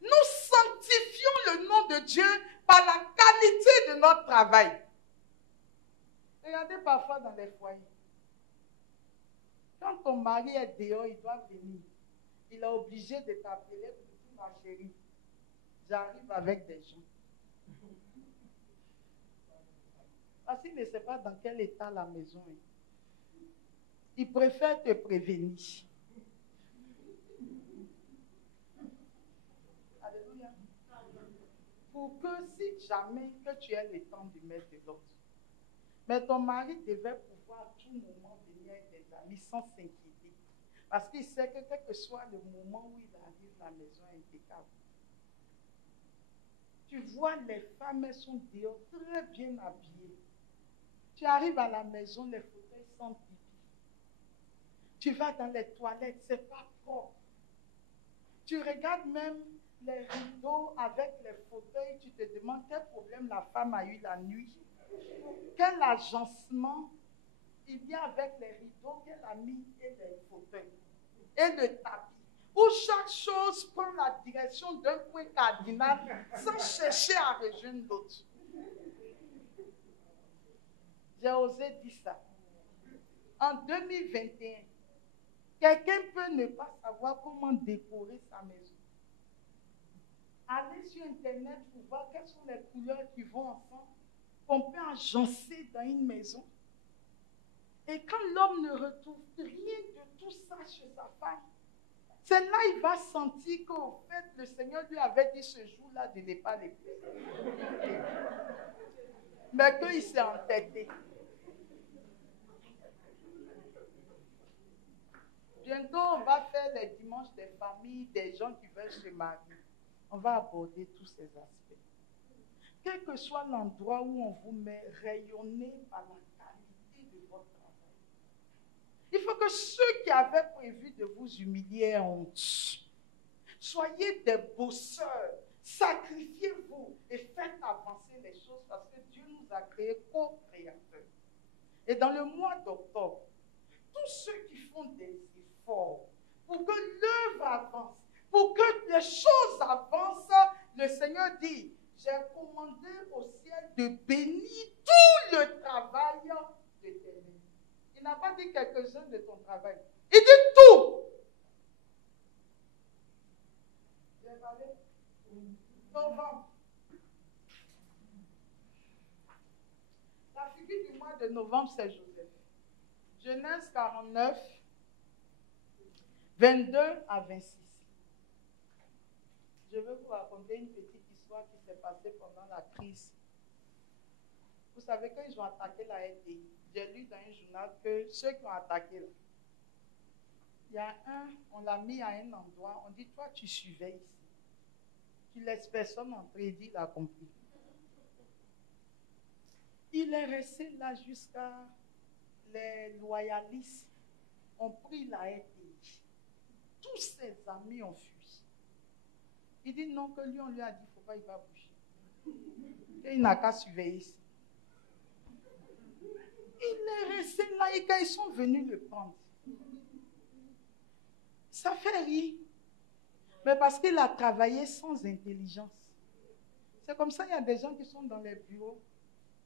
Nous sanctifions le nom de Dieu par la qualité de notre travail. Regardez parfois dans les foyers. Quand ton mari est dehors, il doit venir. Il est obligé de t'appeler pour dire, ma chérie, j'arrive avec des gens. Parce qu'il ne sait pas dans quel état la maison est. Il préfère te prévenir. Alléluia. Pour que si jamais que tu aies le temps de mettre de l'autre. Mais ton mari devait pouvoir à tout moment venir avec des amis sans s'inquiéter. Parce qu'il sait que quel que soit le moment où il arrive, la maison est impeccable. Tu vois, les femmes, elles sont dehors très bien habillées. Tu arrives à la maison, les fauteuils sentent pipi. Tu vas dans les toilettes, c'est pas propre. Tu regardes même les rideaux avec les fauteuils, tu te demandes quel problème la femme a eu la nuit. Quel agencement il y a avec les rideaux qu'elle a mis et les fauteuils et le tapis, où chaque chose prend la direction d'un point cardinal sans chercher à rejoindre l'autre. J'ai osé dire ça. En 2021, quelqu'un peut ne pas savoir comment décorer sa maison. Allez sur Internet pour voir quelles sont les couleurs qui vont ensemble, qu'on peut agencer dans une maison. Et quand l'homme ne retrouve rien de tout ça chez sa femme, c'est là qu'il va sentir qu'en fait, le Seigneur lui avait dit ce jour-là de ne pas l'épouser. Mais qu'il s'est entêté. Bientôt, on va faire les dimanches des familles, des gens qui veulent se marier. On va aborder tous ces aspects. Quel que soit l'endroit où on vous met, rayonnez par la qualité de votre travail. Il faut que ceux qui avaient prévu de vous humilier aient honte. Soyez des bosseurs. Sacrifiez-vous et faites avancer les choses parce que Dieu nous a créés co-créateurs. Et dans le mois d'octobre, tous ceux qui font des efforts pour que l'œuvre avance, pour que les choses avancent, le Seigneur dit, j'ai commandé au ciel de bénir tout le travail de tes mains. Il n'a pas dit quelques-uns de ton travail. Il dit tout. J'ai parlé. Novembre. La figure du mois de novembre, c'est Joseph. Genèse 49, 22 à 26. Je veux vous raconter une petite histoire qui s'est passée pendant la crise. Vous savez, quand ils ont attaqué la RDI, j'ai lu dans un journal que ceux qui ont attaqué, là, il y a un, on l'a mis à un endroit, on dit, toi, tu surveilles ici. Tu laisses personne entrer, il dit, il a compris. Il est resté là jusqu'à les loyalistes ont pris la RDI. Tous ses amis ont fui. Il dit non, que lui, on lui a dit, il ne faut pas, il va bouger. Et il n'a qu'à surveiller ici. Il est resté là et quand ils sont venus le prendre, ça fait rire. Mais parce qu'il a travaillé sans intelligence. C'est comme ça, il y a des gens qui sont dans les bureaux.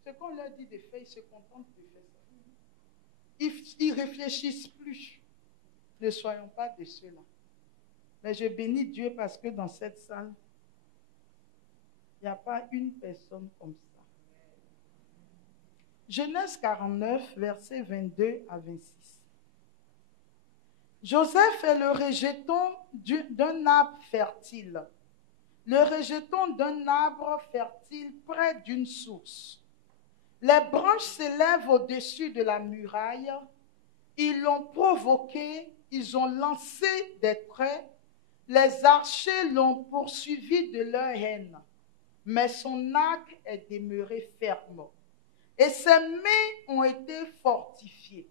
Ce qu'on leur dit de faire, ils se contentent de faire ça. Ils ne réfléchissent plus. Ne soyons pas de ceux-là. Mais je bénis Dieu parce que dans cette salle, il n'y a pas une personne comme ça. Genèse 49, versets 22 à 26. Joseph est le rejeton d'un arbre fertile. Le rejeton d'un arbre fertile près d'une source. Les branches s'élèvent au-dessus de la muraille. Ils l'ont provoqué, ils ont lancé des traits. Les archers l'ont poursuivi de leur haine. Mais son arc est demeuré ferme. Et ses mains ont été fortifiées.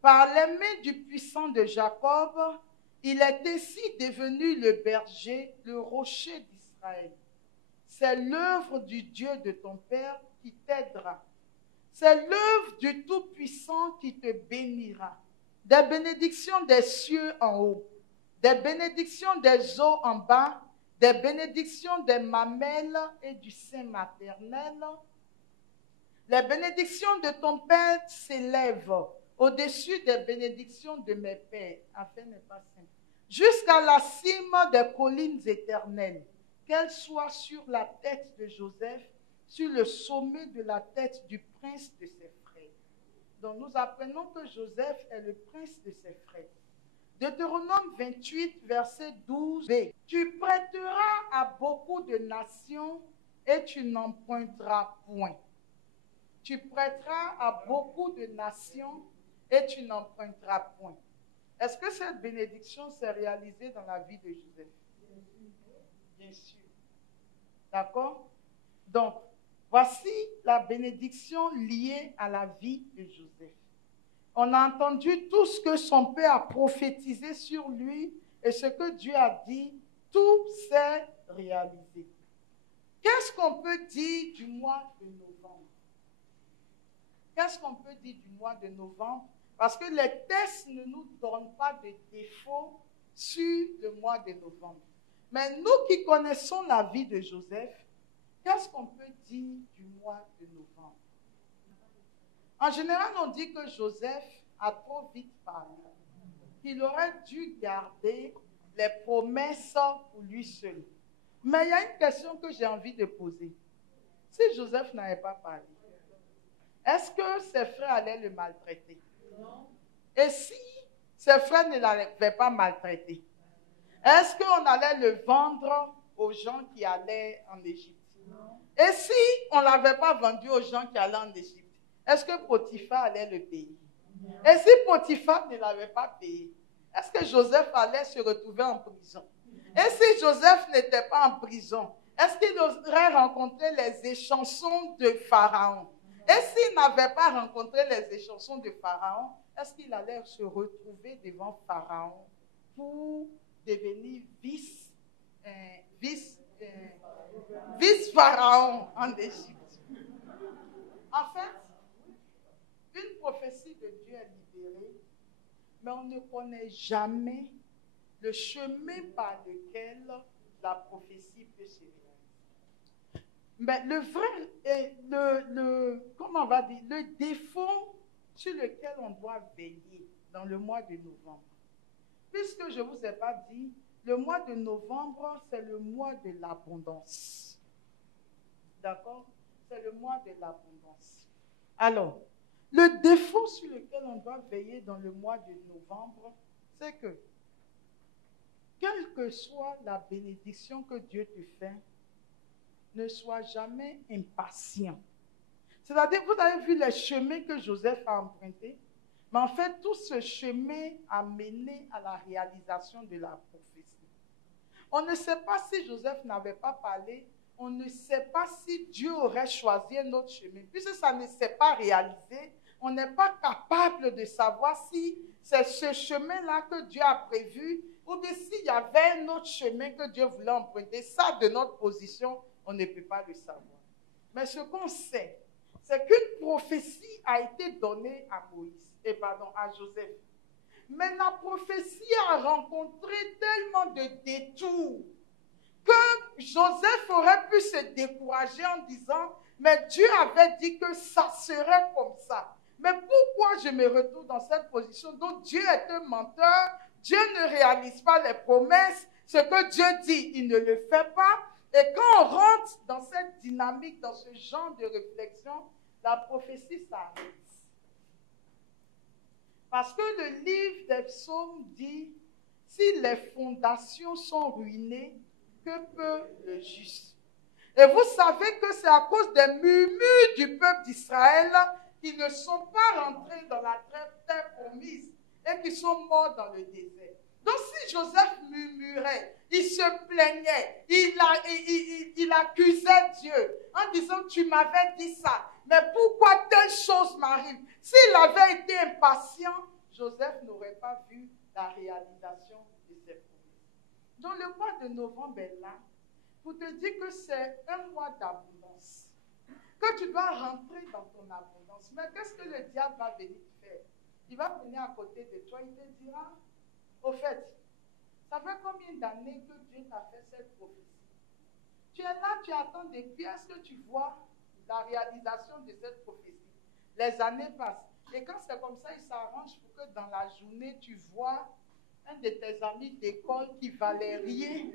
Par les mains du puissant de Jacob, il est ainsi devenu le berger, le rocher d'Israël. C'est l'œuvre du Dieu de ton Père qui t'aidera. C'est l'œuvre du Tout-Puissant qui te bénira. Des bénédictions des cieux en haut, des bénédictions des eaux en bas, des bénédictions des mamelles et du sein maternel. Les bénédictions de ton Père s'élèvent au-dessus des bénédictions de mes pères, afin n'est pas simple, jusqu'à la cime des collines éternelles, qu'elles soient sur la tête de Joseph, sur le sommet de la tête du prince de ses frères. Donc nous apprenons que Joseph est le prince de ses frères. Deutéronome 28, verset 12b. Tu prêteras à beaucoup de nations et tu n'emprunteras point. Tu prêteras à beaucoup de nations et tu n'emprunteras point. Est-ce que cette bénédiction s'est réalisée dans la vie de Joseph? Bien sûr. D'accord? Donc, voici la bénédiction liée à la vie de Joseph. On a entendu tout ce que son père a prophétisé sur lui et ce que Dieu a dit, tout s'est réalisé. Qu'est-ce qu'on peut dire du mois de novembre? Qu'est-ce qu'on peut dire du mois de novembre? Parce que les tests ne nous donnent pas de défauts sur le mois de novembre. Mais nous qui connaissons la vie de Joseph, qu'est-ce qu'on peut dire du mois de novembre? En général, on dit que Joseph a trop vite parlé, qu'il aurait dû garder les promesses pour lui seul. Mais il y a une question que j'ai envie de poser. Si Joseph n'avait pas parlé, est-ce que ses frères allaient le maltraiter? Non. Et si ses frères ne l'avaient pas maltraité, est-ce qu'on allait le vendre aux gens qui allaient en Égypte? Non. Et si on ne l'avait pas vendu aux gens qui allaient en Égypte, est-ce que Potiphar allait le payer? Non. Et si Potiphar ne l'avait pas payé, est-ce que Joseph allait se retrouver en prison? Non. Et si Joseph n'était pas en prison, est-ce qu'il aurait rencontré les échansons de Pharaon? Et s'il n'avait pas rencontré les échansons de Pharaon, est-ce qu'il allait se retrouver devant Pharaon pour devenir vice-pharaon en Égypte? En fait, une prophétie de Dieu est libérée, mais on ne connaît jamais le chemin par lequel la prophétie peut se réaliser. Mais le vrai, comment on va dire, le défaut sur lequel on doit veiller dans le mois de novembre, puisque je ne vous ai pas dit, le mois de novembre, c'est le mois de l'abondance. D'accord? C'est le mois de l'abondance. Alors, le défaut sur lequel on doit veiller dans le mois de novembre, c'est que, quelle que soit la bénédiction que Dieu te fait, ne sois jamais impatient. C'est-à-dire, vous avez vu les chemins que Joseph a empruntés, mais en fait, tout ce chemin a mené à la réalisation de la prophétie. On ne sait pas si Joseph n'avait pas parlé, on ne sait pas si Dieu aurait choisi un autre chemin. Puisque ça ne s'est pas réalisé, on n'est pas capable de savoir si c'est ce chemin-là que Dieu a prévu ou bien s'il y avait un autre chemin que Dieu voulait emprunter. Ça, de notre position, on ne peut pas le savoir. Mais ce qu'on sait, c'est qu'une prophétie a été donnée à à Joseph. Mais la prophétie a rencontré tellement de détours que Joseph aurait pu se décourager en disant, mais Dieu avait dit que ça serait comme ça. Mais pourquoi je me retrouve dans cette position? Donc Dieu est un menteur, Dieu ne réalise pas les promesses, ce que Dieu dit, il ne le fait pas. Et quand on rentre dans cette dynamique, dans ce genre de réflexion, la prophétie s'arrête. Parce que le livre des psaumes dit, si les fondations sont ruinées, que peut le juste? Et vous savez que c'est à cause des murmures du peuple d'Israël qui ne sont pas rentrés dans la terre promise et qui sont morts dans le désert. Donc si Joseph murmurait, il se plaignait, il accusait Dieu en disant, tu m'avais dit ça, mais pourquoi telle chose m'arrive? S'il avait été impatient, Joseph n'aurait pas vu la réalisation de ses promesses. Donc le mois de novembre est là pour te dire que c'est un mois d'abondance, que tu dois rentrer dans ton abondance. Mais qu'est-ce que le diable va venir faire? Il va venir à côté de toi, il te dira, au fait, ça fait combien d'années que Dieu t'a fait cette prophétie? Tu es là, tu attends depuis, est-ce que tu vois la réalisation de cette prophétie? Les années passent. Et quand c'est comme ça, il s'arrange pour que dans la journée, tu vois un de tes amis d'école qui valait rien.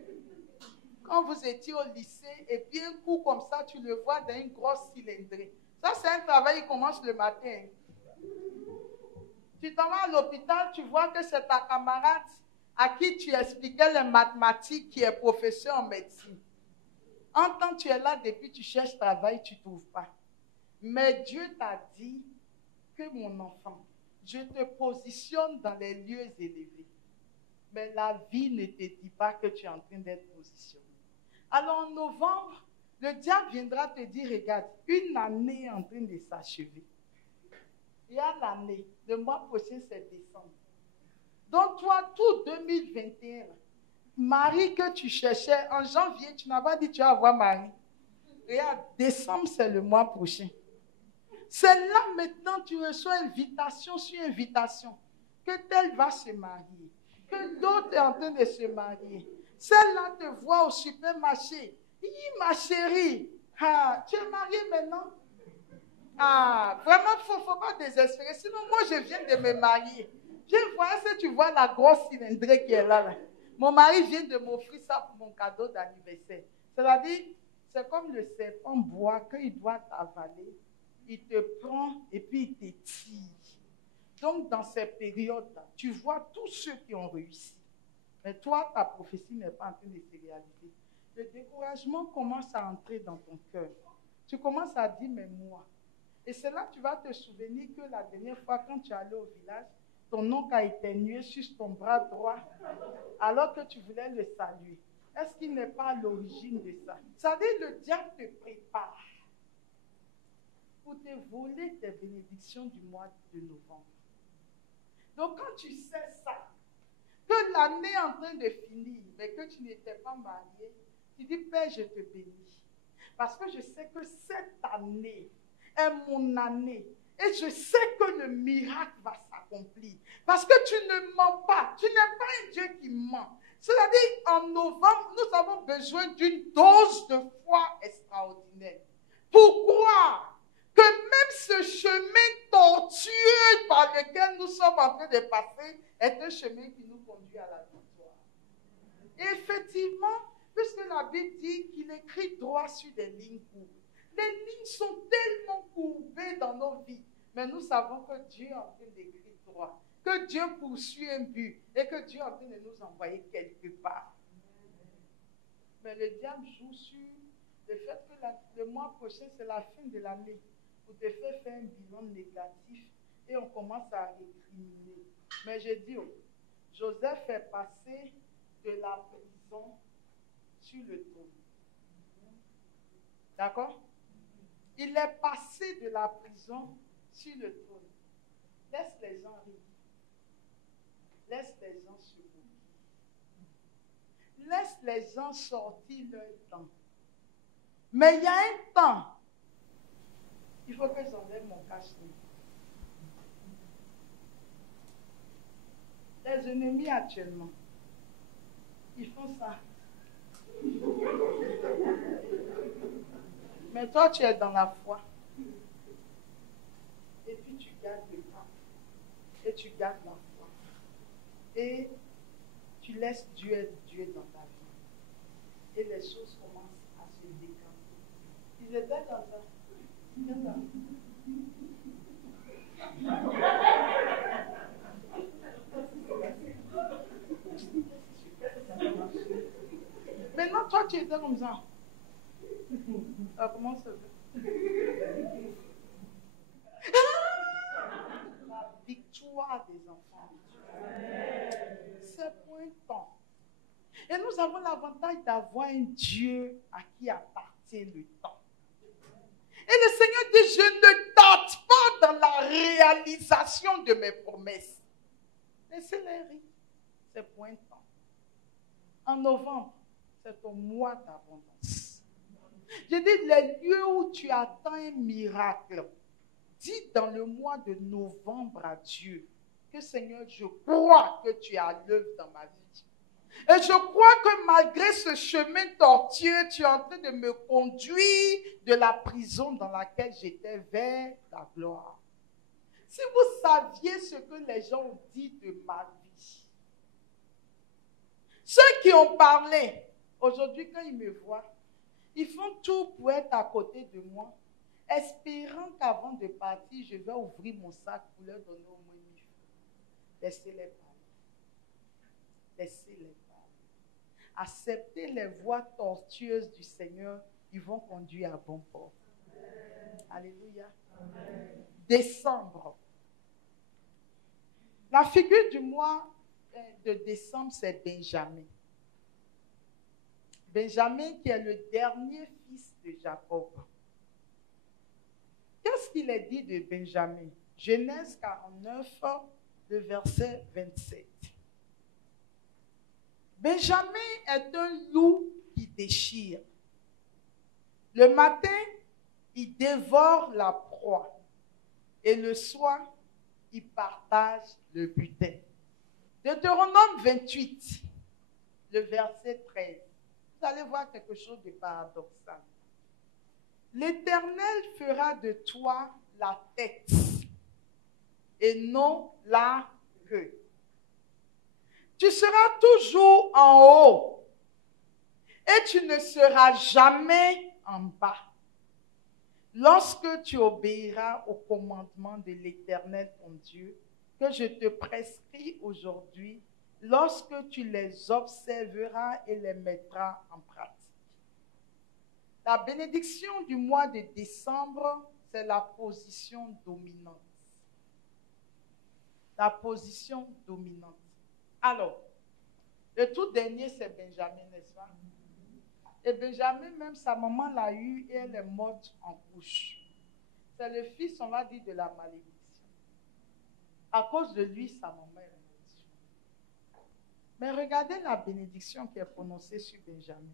Quand vous étiez au lycée, et puis un coup comme ça, tu le vois dans une grosse cylindrée. Ça, c'est un travail qui commence le matin. Tu t'en vas à l'hôpital, tu vois que c'est ta camarade à qui tu expliquais les mathématiques qui est professeur en médecine. En temps, tu es là depuis, tu cherches travail, tu ne trouves pas. Mais Dieu t'a dit que mon enfant, je te positionne dans les lieux élevés. Mais la vie ne te dit pas que tu es en train d'être positionné. Alors en novembre, le diable viendra te dire, regarde, une année est en train de s'achever. Il y a l'année, le mois prochain c'est décembre. Donc toi, tout 2021, Marie que tu cherchais, en janvier, tu n'as pas dit tu vas avoir Marie. Regarde, décembre c'est le mois prochain. C'est là maintenant tu reçois invitation sur invitation, que tel va se marier, que d'autres est en train de se marier. Celle-là te voit au supermarché. Ma chérie, tu es mariée maintenant? Vraiment, il ne faut pas désespérer. Sinon, moi, je viens de me marier. Je vois, est-ce que tu vois la grosse cylindrée qui est là? Mon mari vient de m'offrir ça pour mon cadeau d'anniversaire. C'est-à-dire, c'est comme le serpent bois, qu'il doit t'avaler. Il te prend et puis il te tire. Donc, dans ces périodes-là, tu vois tous ceux qui ont réussi. Mais toi, ta prophétie n'est pas en train de se réaliser. Le découragement commence à entrer dans ton cœur. Tu commences à dire, mais moi. Et c'est là que tu vas te souvenir que la dernière fois, quand tu es allé au village, ton oncle a éternué sur ton bras droit, alors que tu voulais le saluer. Est-ce qu'il n'est pas à l'origine de ça? Ça veut dire que le diable te prépare pour te voler tes bénédictions du mois de novembre. Donc quand tu sais ça, que l'année est en train de finir, mais que tu n'étais pas marié, tu dis, Père, je te bénis. Parce que je sais que cette année est mon année. Et je sais que le miracle va s'accomplir. Parce que tu ne mens pas. Tu n'es pas un Dieu qui ment. C'est-à-dire, en novembre, nous avons besoin d'une dose de foi extraordinaire. Pour croire que même ce chemin tortueux par lequel nous sommes en train de passer est un chemin qui nous conduit à la victoire. Et effectivement, puisque la Bible dit qu'il écrit droit sur des lignes courbes, les lignes sont tellement courbées dans nos vies, mais nous savons que Dieu est en train d'écrire droit, que Dieu poursuit un but et que Dieu est en train de nous envoyer quelque part. Mais le diable joue sur le fait que le mois prochain, c'est la fin de l'année, pour te faire un bilan négatif et on commence à récriminer. Mais je dis, Joseph est passé de la prison sur le trône. D'accord? Il est passé de la prison sur le trône. Laisse les gens rire. Laisse les gens se mouiller. Laisse les gens sortir leur temps. Mais il y a un temps. Il faut que j'enlève mon cache-nez. Les ennemis actuellement, ils font ça. Mais toi, tu es dans la foi. Et puis tu gardes le pas. Et tu gardes la foi. Et tu laisses Dieu être Dieu dans ta vie. Et les choses commencent à se décanter. Ils étaient comme ça. Maintenant, toi, tu étais comme ça. Comment ça fait? La victoire des enfants. C'est pour un temps. Et nous avons l'avantage d'avoir un Dieu à qui appartient le temps. Et le Seigneur dit, je ne tarde pas dans la réalisation de mes promesses. Laissez-les rire. C'est pour un temps. En novembre, c'est ton mois d'abondance. Je dis, les lieux où tu attends un miracle, dis dans le mois de novembre à Dieu que Seigneur, je crois que tu as l'œuvre dans ma vie. Et je crois que malgré ce chemin tortueux, tu es en train de me conduire de la prison dans laquelle j'étais vers la gloire. Si vous saviez ce que les gens ont dit de ma vie, ceux qui ont parlé, aujourd'hui quand ils me voient, ils font tout pour être à côté de moi, espérant qu'avant de partir, je vais ouvrir mon sac pour leur donner au moins 1000 francs. Laissez-les parler. Laissez-les parler. Acceptez les voies tortueuses du Seigneur, ils vont conduire à bon port. Alléluia. Amen. Décembre. La figure du mois de décembre, c'est Benjamin. Benjamin qui est le dernier fils de Jacob. Qu'est-ce qu'il est dit de Benjamin? Genèse 49, le verset 27. Benjamin est un loup qui déchire. Le matin, il dévore la proie. Et le soir, il partage le butin. Deutéronome 28, le verset 13. Vous allez voir quelque chose de paradoxal. L'Éternel fera de toi la tête et non la queue. Tu seras toujours en haut et tu ne seras jamais en bas. Lorsque tu obéiras au commandement de l'Éternel ton Dieu, que je te prescris aujourd'hui, lorsque tu les observeras et les mettras en pratique. La bénédiction du mois de décembre, c'est la position dominante. La position dominante. Alors, le tout dernier, c'est Benjamin, n'est-ce pas? Et Benjamin, même sa maman l'a eu et elle est morte en couche. C'est le fils, on va dire, de la malédiction. À cause de lui, sa maman est morte. Mais regardez la bénédiction qui est prononcée sur Benjamin.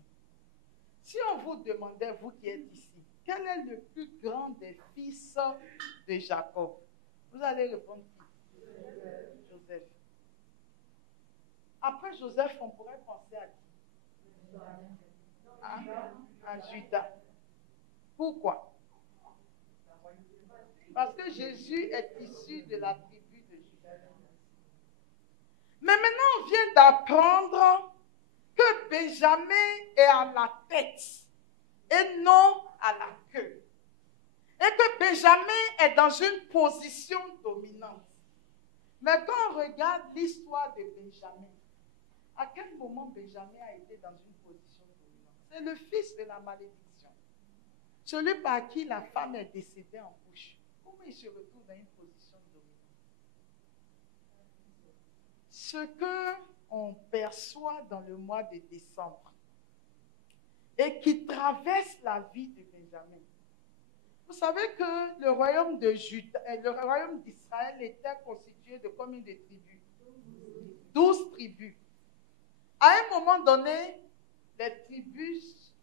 Si on vous demandait, vous qui êtes ici, quel est le plus grand des fils de Jacob? Vous allez répondre qui? Joseph. Après Joseph, on pourrait penser à qui? À Judas. Pourquoi? Parce que Jésus est issu de la tribu de Judas. Mais maintenant, on vient d'apprendre que Benjamin est à la tête et non à la queue. Et que Benjamin est dans une position dominante. Mais quand on regarde l'histoire de Benjamin, à quel moment Benjamin a été dans une position dominante? C'est le fils de la malédiction. Celui par qui la femme est décédée en couche. Comment il se retrouve dans une position dominante? Ce qu'on perçoit dans le mois de décembre et qui traverse la vie de Benjamin. Vous savez que le royaume de Juda, le royaume d'Israël était constitué de combien de tribus? 12 tribus. À un moment donné, les tribus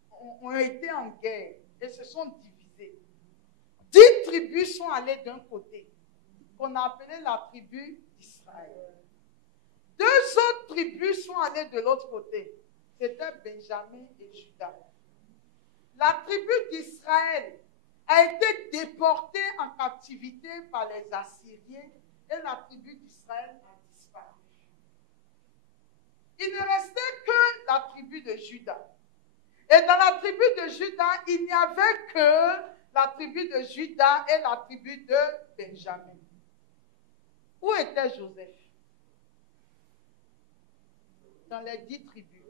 ont été en guerre et se sont divisées. 10 tribus sont allées d'un côté, qu'on a appelé la tribu d'Israël. 2 autres tribus sont allées de l'autre côté. C'était Benjamin et Juda. La tribu d'Israël a été déportée en captivité par les Assyriens et la tribu d'Israël a disparu. Il ne restait que la tribu de Juda. Et dans la tribu de Juda, il n'y avait que la tribu de Juda et la tribu de Benjamin. Où était Joseph? Dans les 10 tribus.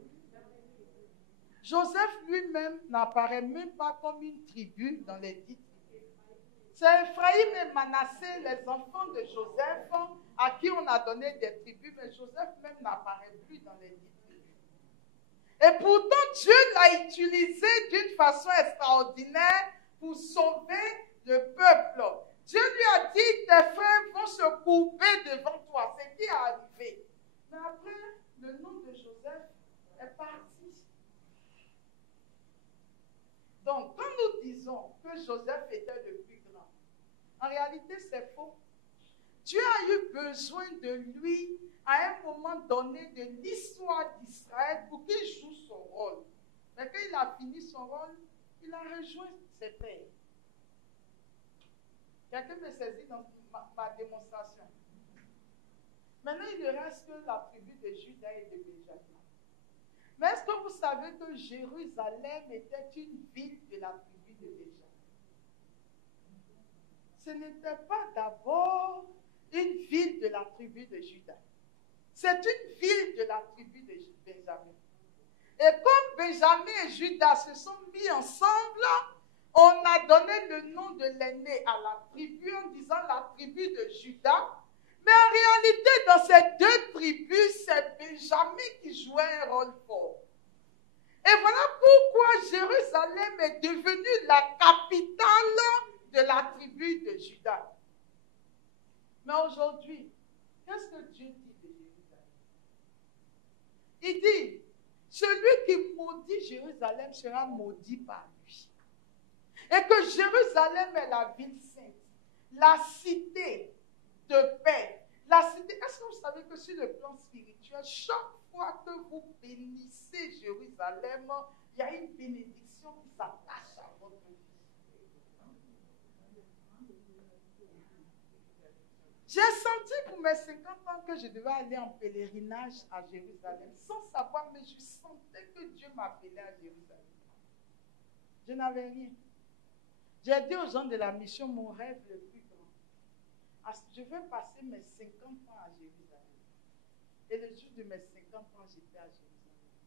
Joseph lui-même n'apparaît même pas comme une tribu dans les 10 tribus. C'est Ephraïm et Manassé, les enfants de Joseph, à qui on a donné des tribus, mais Joseph même n'apparaît plus dans les 10 tribus. Et pourtant, Dieu l'a utilisé d'une façon extraordinaire pour sauver le peuple. Dieu lui a dit, tes frères vont se courber devant toi. C'est ce qui est arrivé. Mais après, le nom de Joseph est parti. Donc, quand nous disons que Joseph était le plus grand, en réalité, c'est faux. Dieu a eu besoin de lui à un moment donné de l'histoire d'Israël pour qu'il joue son rôle. Mais quand il a fini son rôle, il a rejoint ses pères. Quelqu'un me saisit dans ma démonstration. Maintenant, il ne reste que la tribu de Juda et de Benjamin. Mais est-ce que vous savez que Jérusalem était une ville de la tribu de Benjamin? Ce n'était pas d'abord une ville de la tribu de Juda. C'est une ville de la tribu de Benjamin. Et comme Benjamin et Juda se sont mis ensemble, on a donné le nom de l'aîné à la tribu en disant la tribu de Juda. Mais en réalité, dans ces deux tribus, c'est Benjamin qui jouait un rôle fort. Et voilà pourquoi Jérusalem est devenue la capitale de la tribu de Juda. Mais aujourd'hui, qu'est-ce que Dieu dit de Jérusalem? Il dit, celui qui maudit Jérusalem sera maudit par lui. Et que Jérusalem est la ville sainte, la cité de paix. La cité, est-ce que vous savez que sur le plan spirituel, chaque fois que vous bénissez Jérusalem, il y a une bénédiction qui s'attache à votre vie. J'ai senti pour mes 50 ans que je devais aller en pèlerinage à Jérusalem, sans savoir, mais je sentais que Dieu m'appelait à Jérusalem. Je n'avais rien. J'ai dit aux gens de la mission, mon rêve le plus grand. Je veux passer mes 50 ans à Jérusalem. Et le jour de mes 50 ans, j'étais à Jérusalem.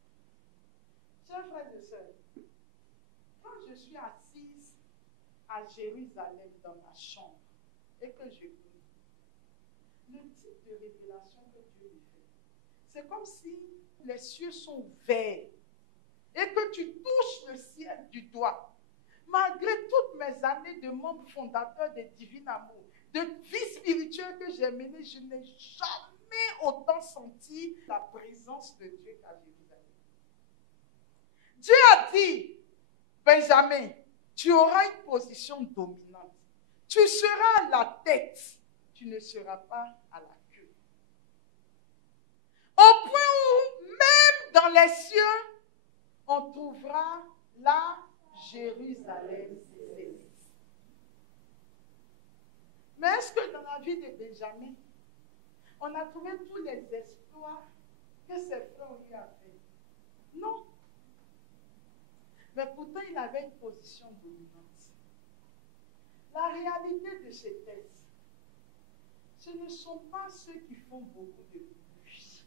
Chers frères et sœurs, quand je suis assise à Jérusalem dans ma chambre et que je prie, le type de révélation que Dieu me fait, c'est comme si les cieux sont ouverts et que tu touches le ciel du doigt. Malgré toutes mes années de membre fondateur de Divin Amour, de vie spirituelle que j'ai menée, je n'ai jamais autant senti la présence de Dieu qu'à Jérusalem. Dieu a dit, Benjamin, tu auras une position dominante. Tu seras à la tête, tu ne seras pas à la queue. Au point où, même dans les cieux, on trouvera la Jérusalem céleste. Mais est-ce que dans la vie de Benjamin, on a trouvé tous les exploits que ses frères lui avaient fait? Non. Mais pourtant, il avait une position dominante. La réalité de ces textes, ce ne sont pas ceux qui font beaucoup de bruit.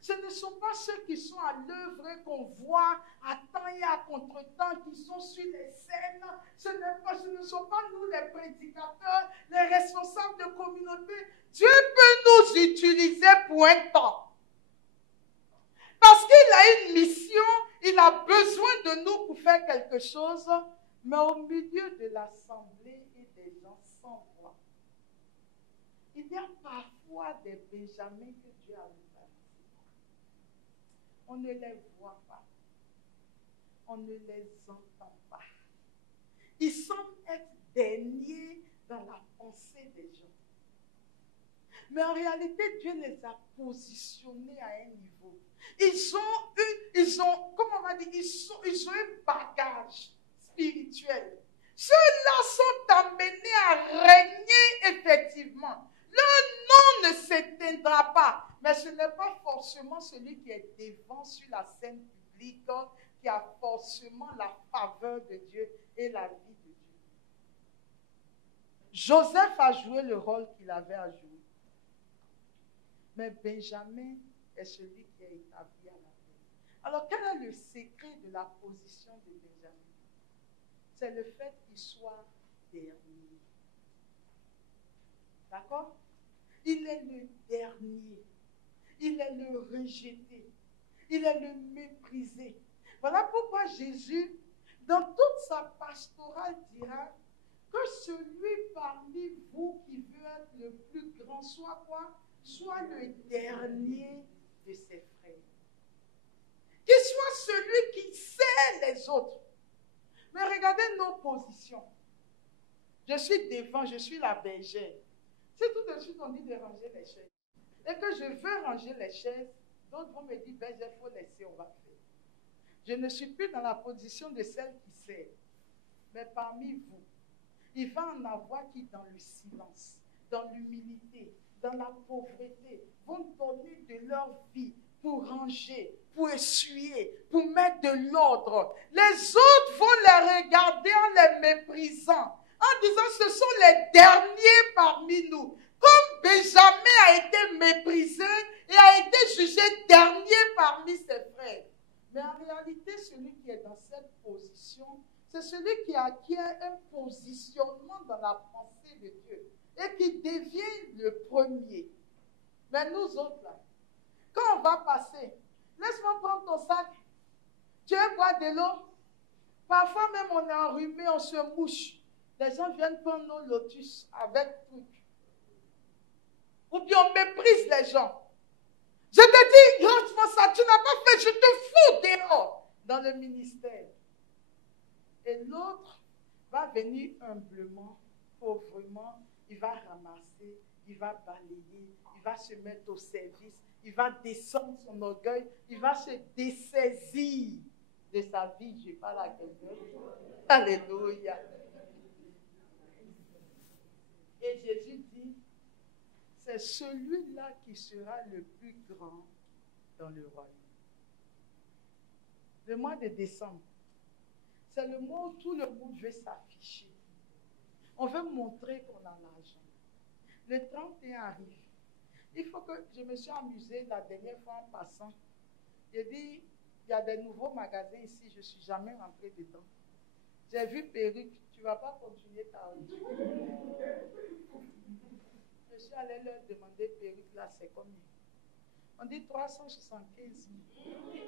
Ce ne sont pas ceux qui sont à l'œuvre qu'on voit à temps et à contre-temps, qui sont sur les scènes. Ce ne sont pas nous les prédicateurs, les responsables de communauté. Dieu peut nous utiliser pour un temps. Parce qu'il a une mission, il a besoin de nous pour faire quelque chose, mais au milieu de l'assemblée et des gens sans voix. Il y a parfois des Benjamins que Dieu a levés. On ne les voit pas. On ne les entend pas. Ils semblent être derniers dans la pensée des gens. Mais en réalité, Dieu les a positionnés à un niveau. Ils ont comment on va dire, ils ont un bagage spirituel. Ceux-là sont amenés à régner effectivement. Leur nom ne s'éteindra pas. Mais ce n'est pas forcément celui qui est devant sur la scène publique qui a forcément la faveur de Dieu et la vie de Dieu. Joseph a joué le rôle qu'il avait à jouer. Mais Benjamin est celui qui est établi à la tête. Alors, quel est le secret de la position de Benjamin? C'est le fait qu'il soit dernier. D'accord? Il est le dernier. Il est le rejeté. Il est le méprisé. Voilà pourquoi Jésus, dans toute sa pastorale, dira que celui parmi vous qui veut être le plus grand soit quoi? Soit le dernier de ses frères. Qu'il soit celui qui sert les autres. Mais regardez nos positions. Je suis devant, je suis la bergère. Si tout de suite on dit de ranger les chaises, et que je veux ranger les chaises, d'autres vont me dire, ben, il faut laisser, on va faire. Je ne suis plus dans la position de celle qui sert. Mais parmi vous, il va en avoir qui, dans le silence, dans l'humilité, dans la pauvreté, vont donner de leur vie pour ranger, pour essuyer, pour mettre de l'ordre. Les autres vont les regarder en les méprisant, en disant ce sont les derniers parmi nous. Comme Benjamin a été méprisé et a été jugé dernier parmi ses frères. Mais en réalité, celui qui est dans cette position, c'est celui qui acquiert un positionnement dans la pensée de Dieu et qui devient le premier. Mais nous autres, là, quand on va passer, laisse-moi prendre ton sac. Tu veux boire de l'eau? Parfois même on est enrhumé, on se mouche. Les gens viennent prendre nos lotus avec truc. Ou bien on méprise les gens. Je te dis, range-moi ça, tu n'as pas fait, je te fous dehors dans le ministère. Et l'autre va venir humblement, pauvrement, il va ramasser, il va balayer, il va se mettre au service, il va descendre son orgueil, il va se dessaisir de sa vie. Je parle à quelqu'un. Alléluia. Et Jésus dit, c'est celui-là qui sera le plus grand dans le royaume. Le mois de décembre, c'est le mois où tout le monde veut s'afficher. On veut montrer qu'on a l'argent. Le 31 arrive. Il faut que je me suis amusée la dernière fois en passant. J'ai dit, il y a des nouveaux magasins ici, je ne suis jamais rentrée dedans. J'ai vu perruque, tu ne vas pas continuer ta route. Je suis allée leur demander perruque là, c'est combien? On dit 375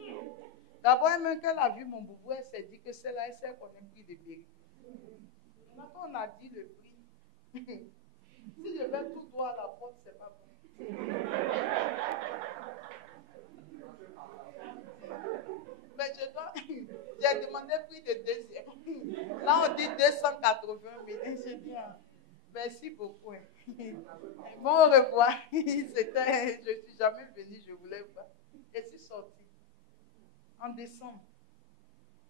000. D'abord, même qu'elle a vu mon boubou, elle s'est dit que c'est là, elle sait qu'on a un prix de perruque. Maintenant qu'on a dit le prix, si je vais tout droit à la porte, c'est pas bon. Mais j'ai demandé le prix de deuxième. Là, on dit 280 000. J'ai dit, merci beaucoup. Bon, au revoir. Je ne suis jamais venue, je voulais voir. Et je suis sortie. En décembre,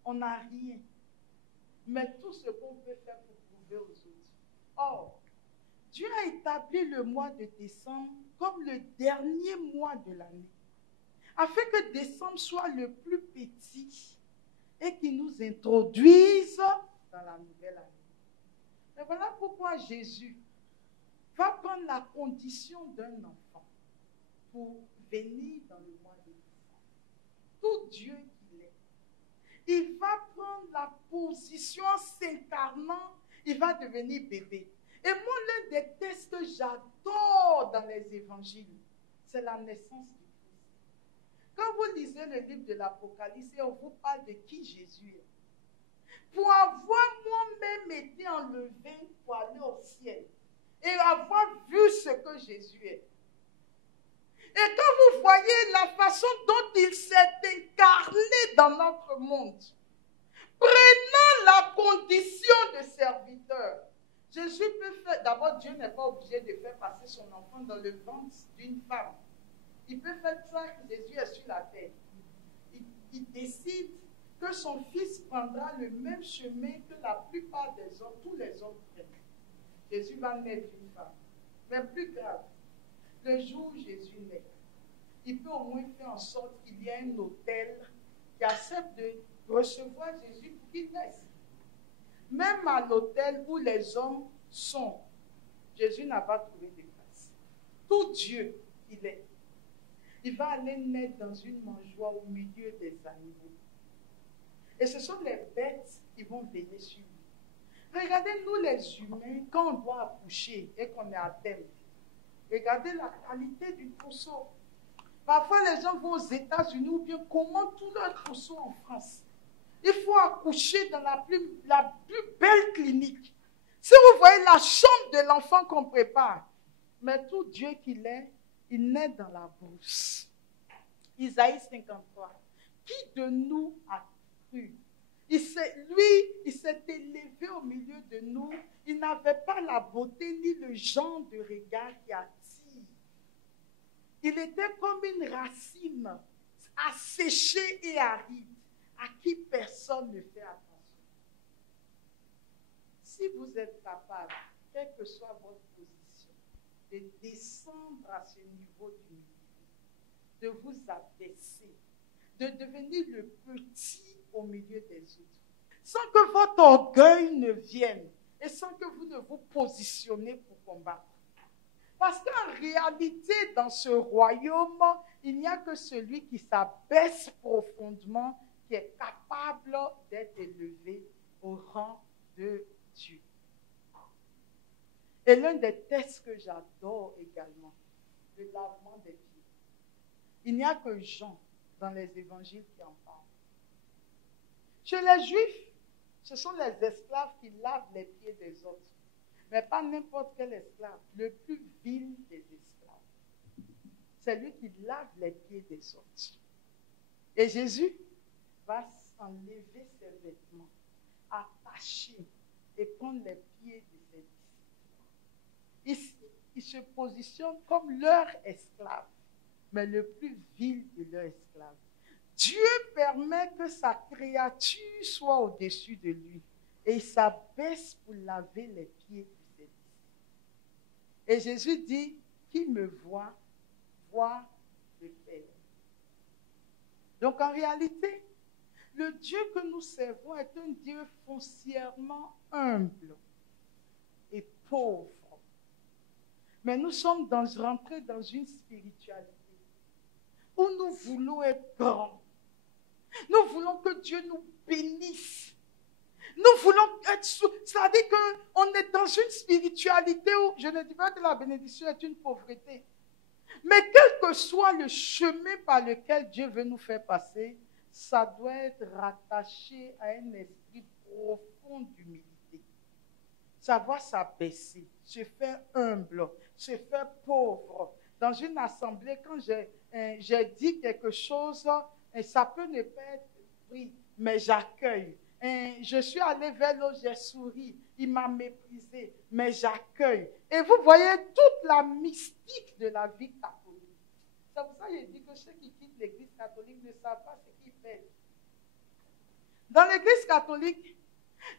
on n'a rien. Mais tout ce qu'on peut faire pour prouver aux autres. Or, Dieu a établi le mois de décembre comme le dernier mois de l'année, afin que décembre soit le plus petit et qu'il nous introduise dans la nouvelle année. Et voilà pourquoi Jésus va prendre la condition d'un enfant pour venir dans le mois de décembre. Tout Dieu qu'il est. Il va prendre la position en s'incarnant, il va devenir bébé. Et moi, l'un des textes que j'adore dans les évangiles, c'est la naissance du Christ. Quand vous lisez le livre de l'Apocalypse, on vous parle de qui Jésus est. Pour avoir moi-même été enlevé pour aller au ciel et avoir vu ce que Jésus est. Et quand vous voyez la façon dont il s'est incarné dans notre monde, prenant la condition de serviteur, Jésus peut faire, d'abord Dieu n'est pas obligé de faire passer son enfant dans le ventre d'une femme. Il peut faire ça que Jésus est sur la terre. Il décide que son fils prendra le même chemin que la plupart des hommes, tous les hommes prennent. Jésus va naître d'une femme. Mais plus grave, le jour où Jésus naît, il peut au moins faire en sorte qu'il y ait un hôtel qui accepte de recevoir Jésus pour qu'il naisse. Même à l'hôtel où les hommes sont, Jésus n'a pas trouvé de grâce. Tout Dieu qu'il est, il va aller naître dans une mangeoire au milieu des animaux. Et ce sont les bêtes qui vont veiller sur lui. Regardez, nous les humains, quand on doit accoucher et qu'on est à terme, regardez la qualité du trousseau. Parfois, les gens vont aux États-Unis ou bien commandent tout leur trousseau en France. Il faut accoucher dans la plus belle clinique. Si vous voyez la chambre de l'enfant qu'on prépare, mais tout Dieu qu'il est, il naît dans la brousse. Isaïe 53. Qui de nous a cru? Il s'est élevé au milieu de nous. Il n'avait pas la beauté ni le genre de regard qui attire. Il était comme une racine asséchée et aride, à qui personne ne fait attention. Si vous êtes capable, quelle que soit votre position, de descendre à ce niveau d'humilité, de vous abaisser, de devenir le petit au milieu des autres, sans que votre orgueil ne vienne et sans que vous ne vous positionnez pour combattre. Parce qu'en réalité, dans ce royaume, il n'y a que celui qui s'abaisse profondément qui est capable d'être élevé au rang de Dieu. Et l'un des textes que j'adore également, le lavement des pieds. Il n'y a que Jean dans les évangiles qui en parle. Chez les Juifs, ce sont les esclaves qui lavent les pieds des autres. Mais pas n'importe quel esclave, le plus vil des esclaves. C'est lui qui lave les pieds des autres. Et Jésus va s'enlever ses vêtements, attacher et prendre les pieds de ses disciples. Ici, il se positionne comme leur esclave, mais le plus vil de leurs esclaves. Dieu permet que sa créature soit au-dessus de lui et il s'abaisse pour laver les pieds de ses disciples. Et Jésus dit, qui me voit, voit le Père. Donc en réalité, le Dieu que nous servons est un Dieu foncièrement humble et pauvre. Mais nous sommes rentrés dans une spiritualité où nous voulons être grands. Nous voulons que Dieu nous bénisse. Nous voulons être c'est-à-dire qu'on est dans une spiritualité où, je ne dis pas que la bénédiction est une pauvreté, mais quel que soit le chemin par lequel Dieu veut nous faire passer, ça doit être rattaché à un esprit profond d'humilité. Savoir s'abaisser, se faire humble, se faire pauvre. Dans une assemblée, quand j'ai dit quelque chose, ça peut ne pas être pris, mais j'accueille. Je suis allée vers l'autre, j'ai souri, il m'a méprisé, mais j'accueille. Et vous voyez toute la mystique de la vie catholique. C'est pour ça que je dis que ceux qui quittent l'église catholique ne savent pas ce qu'ils perdent. Dans l'église catholique,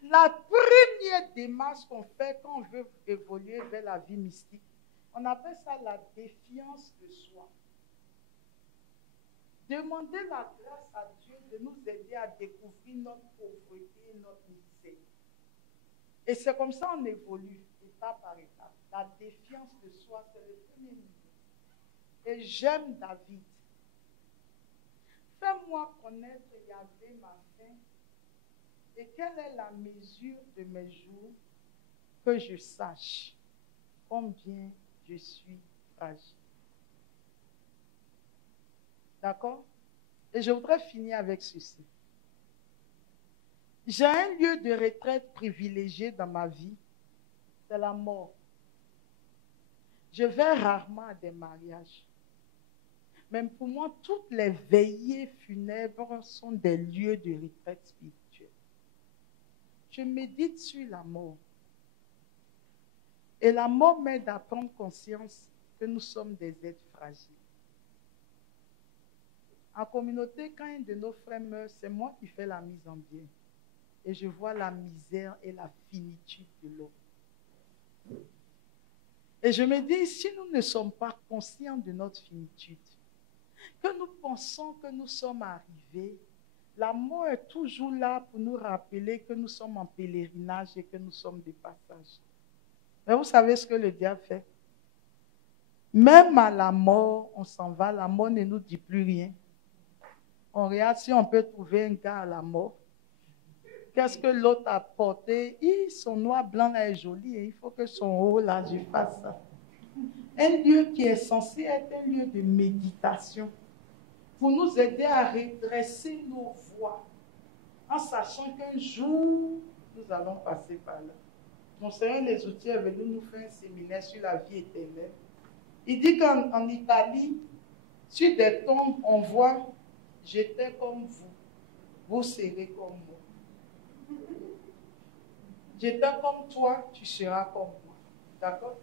la première démarche qu'on fait quand on veut évoluer vers la vie mystique, on appelle ça la défiance de soi. Demander la grâce à Dieu de nous aider à découvrir notre pauvreté et notre misère. Et c'est comme ça qu'on évolue, étape par étape. La défiance de soi, c'est le premier niveau. Et j'aime David. Fais-moi connaître Yahvé ma fin, et quelle est la mesure de mes jours, que je sache combien je suis fragile. D'accord? Et je voudrais finir avec ceci. J'ai un lieu de retraite privilégié dans ma vie, c'est la mort. Je vais rarement à des mariages. Même pour moi, toutes les veillées funèbres sont des lieux de retraite spirituelle. Je médite sur la mort. Et la mort m'aide à prendre conscience que nous sommes des êtres fragiles. En communauté, quand un de nos frères meurt, c'est moi qui fais la mise en bien. Et je vois la misère et la finitude de l'homme. Et je me dis, si nous ne sommes pas conscients de notre finitude, que nous pensons que nous sommes arrivés, la mort est toujours là pour nous rappeler que nous sommes en pèlerinage et que nous sommes de passage. Mais vous savez ce que le diable fait? Même à la mort, on s'en va, la mort ne nous dit plus rien. On regarde si on peut trouver un gars à la mort. Qu'est-ce que l'autre a porté? Son noir blanc là est joli et il faut que son haut là, je fasse ça. Un lieu qui est censé être un lieu de méditation pour nous aider à redresser nos voies en sachant qu'un jour, nous allons passer par là. Mon Seigneur les outils est venu nous faire un séminaire sur la vie éternelle. Il dit qu'en Italie, sur des tombes, on voit « J'étais comme vous, vous serez comme moi. J'étais comme toi, tu seras comme moi. » D'accord?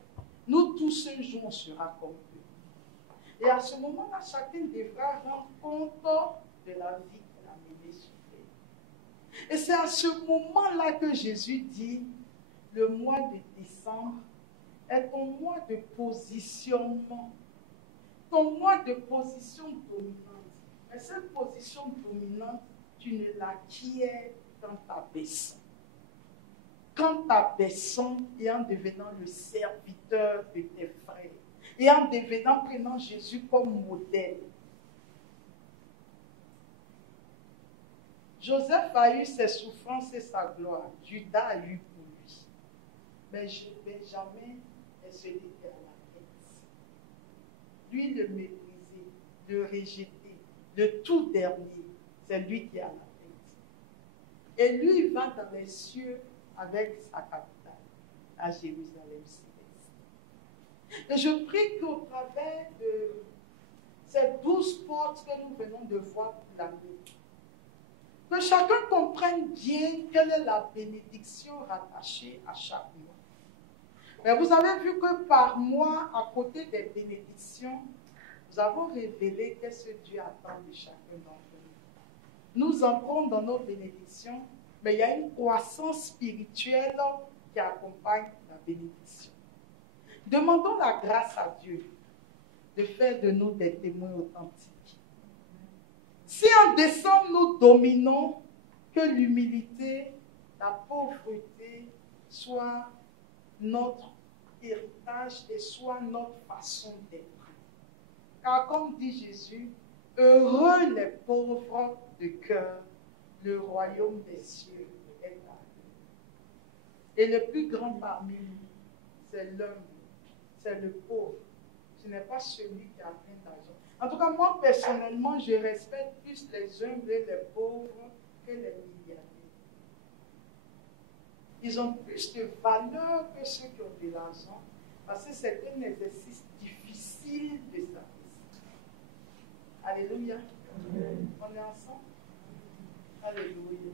Nous tous, un jour, on sera comme eux. Et à ce moment-là, chacun devra rendre compte de la vie qu'il a menée sur terre. Et c'est à ce moment-là que Jésus dit, le mois de décembre est ton mois de positionnement, ton mois de position dominante. Mais cette position dominante, tu ne l'acquiers qu'en t'abaissant. Qu'en t'abaissant et en devenant le serviteur de tes frères. Et en devenant, prenant Jésus comme modèle. Joseph a eu ses souffrances et sa gloire. Judas a eu pour lui. Mais Benjamin est celui qui est à la tête. Lui, le mépriser, le rejeter, le tout dernier, c'est lui qui est à la tête. Et lui, il va dans les cieux avec sa capitale, à Jérusalem céleste. Et je prie qu'au travers de ces 12 portes que nous venons de voir pour l'année, que chacun comprenne bien quelle est la bénédiction rattachée à chaque mois. Mais vous avez vu que par mois, à côté des bénédictions, nous avons révélé qu'est-ce que Dieu attend de chacun d'entre nous. Nous entrons dans nos bénédictions, mais il y a une croissance spirituelle qui accompagne la bénédiction. Demandons la grâce à Dieu de faire de nous des témoins authentiques. Si en décembre nous dominons, que l'humilité, la pauvreté soit notre héritage et soit notre façon d'être. Car comme dit Jésus, heureux les pauvres de cœur, le royaume des cieux est à eux. Et le plus grand parmi nous, c'est l'homme, c'est le pauvre. Ce n'est pas celui qui a plein d'argent. En tout cas, moi, personnellement, je respecte plus les humbles et les pauvres que les milliardaires. Ils ont plus de valeur que ceux qui ont de l'argent, parce que c'est un exercice difficile de s'abaisser. Alléluia. On est ensemble? Alléluia.